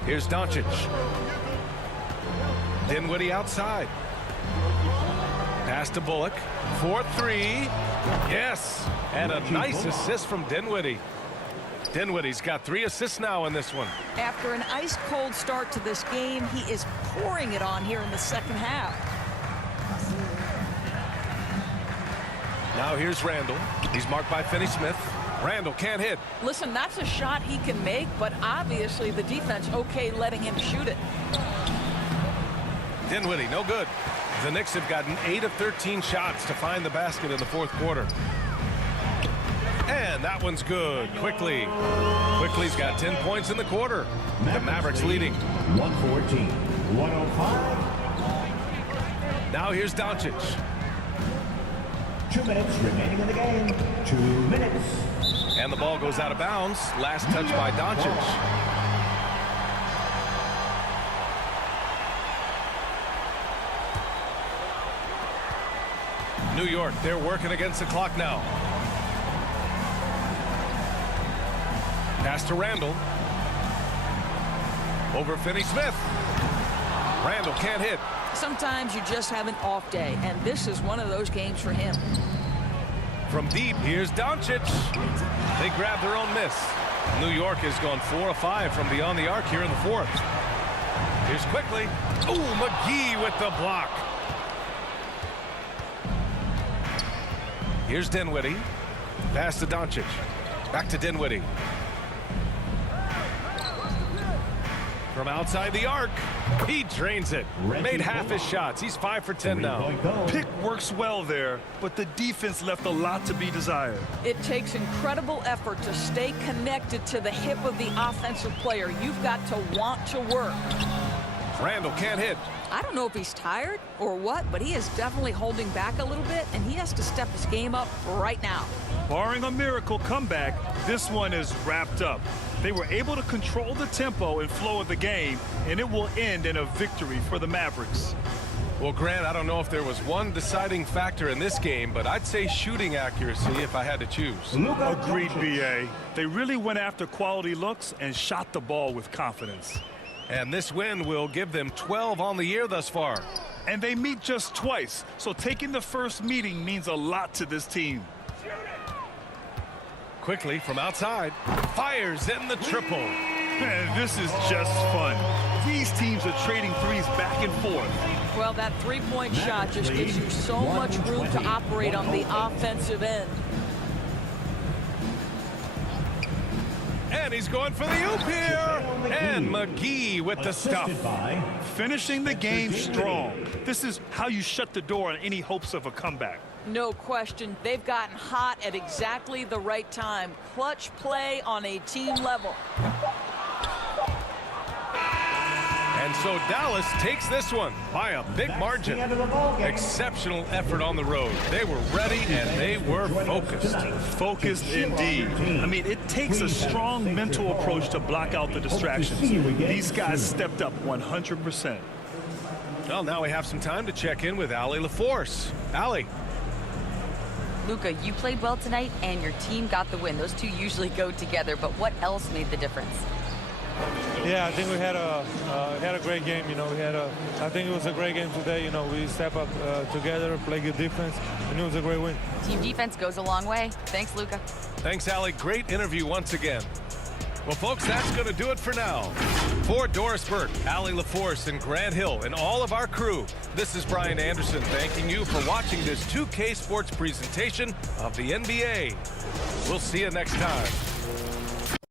Here's Doncic. Dinwiddie outside. Pass to Bullock. 4-3. Yes. And a nice assist from Dinwiddie. Dinwiddie's got 3 assists now in this one. After an ice-cold start to this game, he is pouring it on here in the second half. Now here's Randall. He's marked by Finney-Smith. Randall can't hit. Listen, that's a shot he can make, but obviously the defense okay letting him shoot it. Dinwiddie, no good. The Knicks have gotten 8 of 13 shots to find the basket in the fourth quarter. And that one's good. Quickly's got 10 points in the quarter. The Mavericks leading. 114, 105. Now here's Doncic. 2 minutes remaining in the game. 2 minutes. And the ball goes out of bounds. Last touch by Doncic. New York, they're working against the clock now. Pass to Randall. Over Finney-Smith. Randall can't hit. Sometimes you just have an off day, and this is one of those games for him. From deep, here's Doncic. They grab their own miss. New York has gone 4 of 5 from beyond the arc here in the fourth. Here's Quickly. Ooh, McGee with the block. Here's Dinwiddie. Pass to Doncic. Back to Dinwiddie. From outside the arc, he drains it. Made half his shots. He's 5 for 10 now. Pick works well there, but the defense left a lot to be desired. It takes incredible effort to stay connected to the hip of the offensive player. You've got to want to work. Randall can't hit. I don't know if he's tired or what, but he is definitely holding back a little bit, and he has to step his game up right now. Barring a miracle comeback, this one is wrapped up. They were able to control the tempo and flow of the game, and it will end in a victory for the Mavericks. Well, Grant, I don't know if there was one deciding factor in this game, but I'd say shooting accuracy if I had to choose. Agreed, B.A. They really went after quality looks and shot the ball with confidence. And this win will give them 12 on the year thus far. And they meet just twice, so taking the first meeting means a lot to this team. Quickly from outside, fires in the triple. Man, this is just fun. These teams are trading threes back and forth. Well, that three-point shot just gives you so much room to operate on the offensive end. And he's going for the oop here. And McGee with the stuff. Finishing the game strong. This is how you shut the door on any hopes of a comeback. No question. They've gotten hot at exactly the right time. Clutch play on a team level. And so Dallas takes this one by a big margin. Exceptional effort on the road. They were ready and they were focused. Focused indeed. I mean, it takes a strong mental approach to block out the distractions. These guys stepped up 100%. Well, now we have some time to check in with Allie LaForce. Allie. Luka, you played well tonight, and your team got the win. Those two usually go together, but what else made the difference? Yeah, I think we had a great game. You know, I think it was a great game today. You know, we step up together, play good defense, and it was a great win. Team defense goes a long way. Thanks, Luka. Thanks, Allie. Great interview once again. Well, folks, that's going to do it for now. For Doris Burke, Allie LaForce, and Grant Hill, and all of our crew, this is Brian Anderson thanking you for watching this 2K Sports presentation of the NBA. We'll see you next time.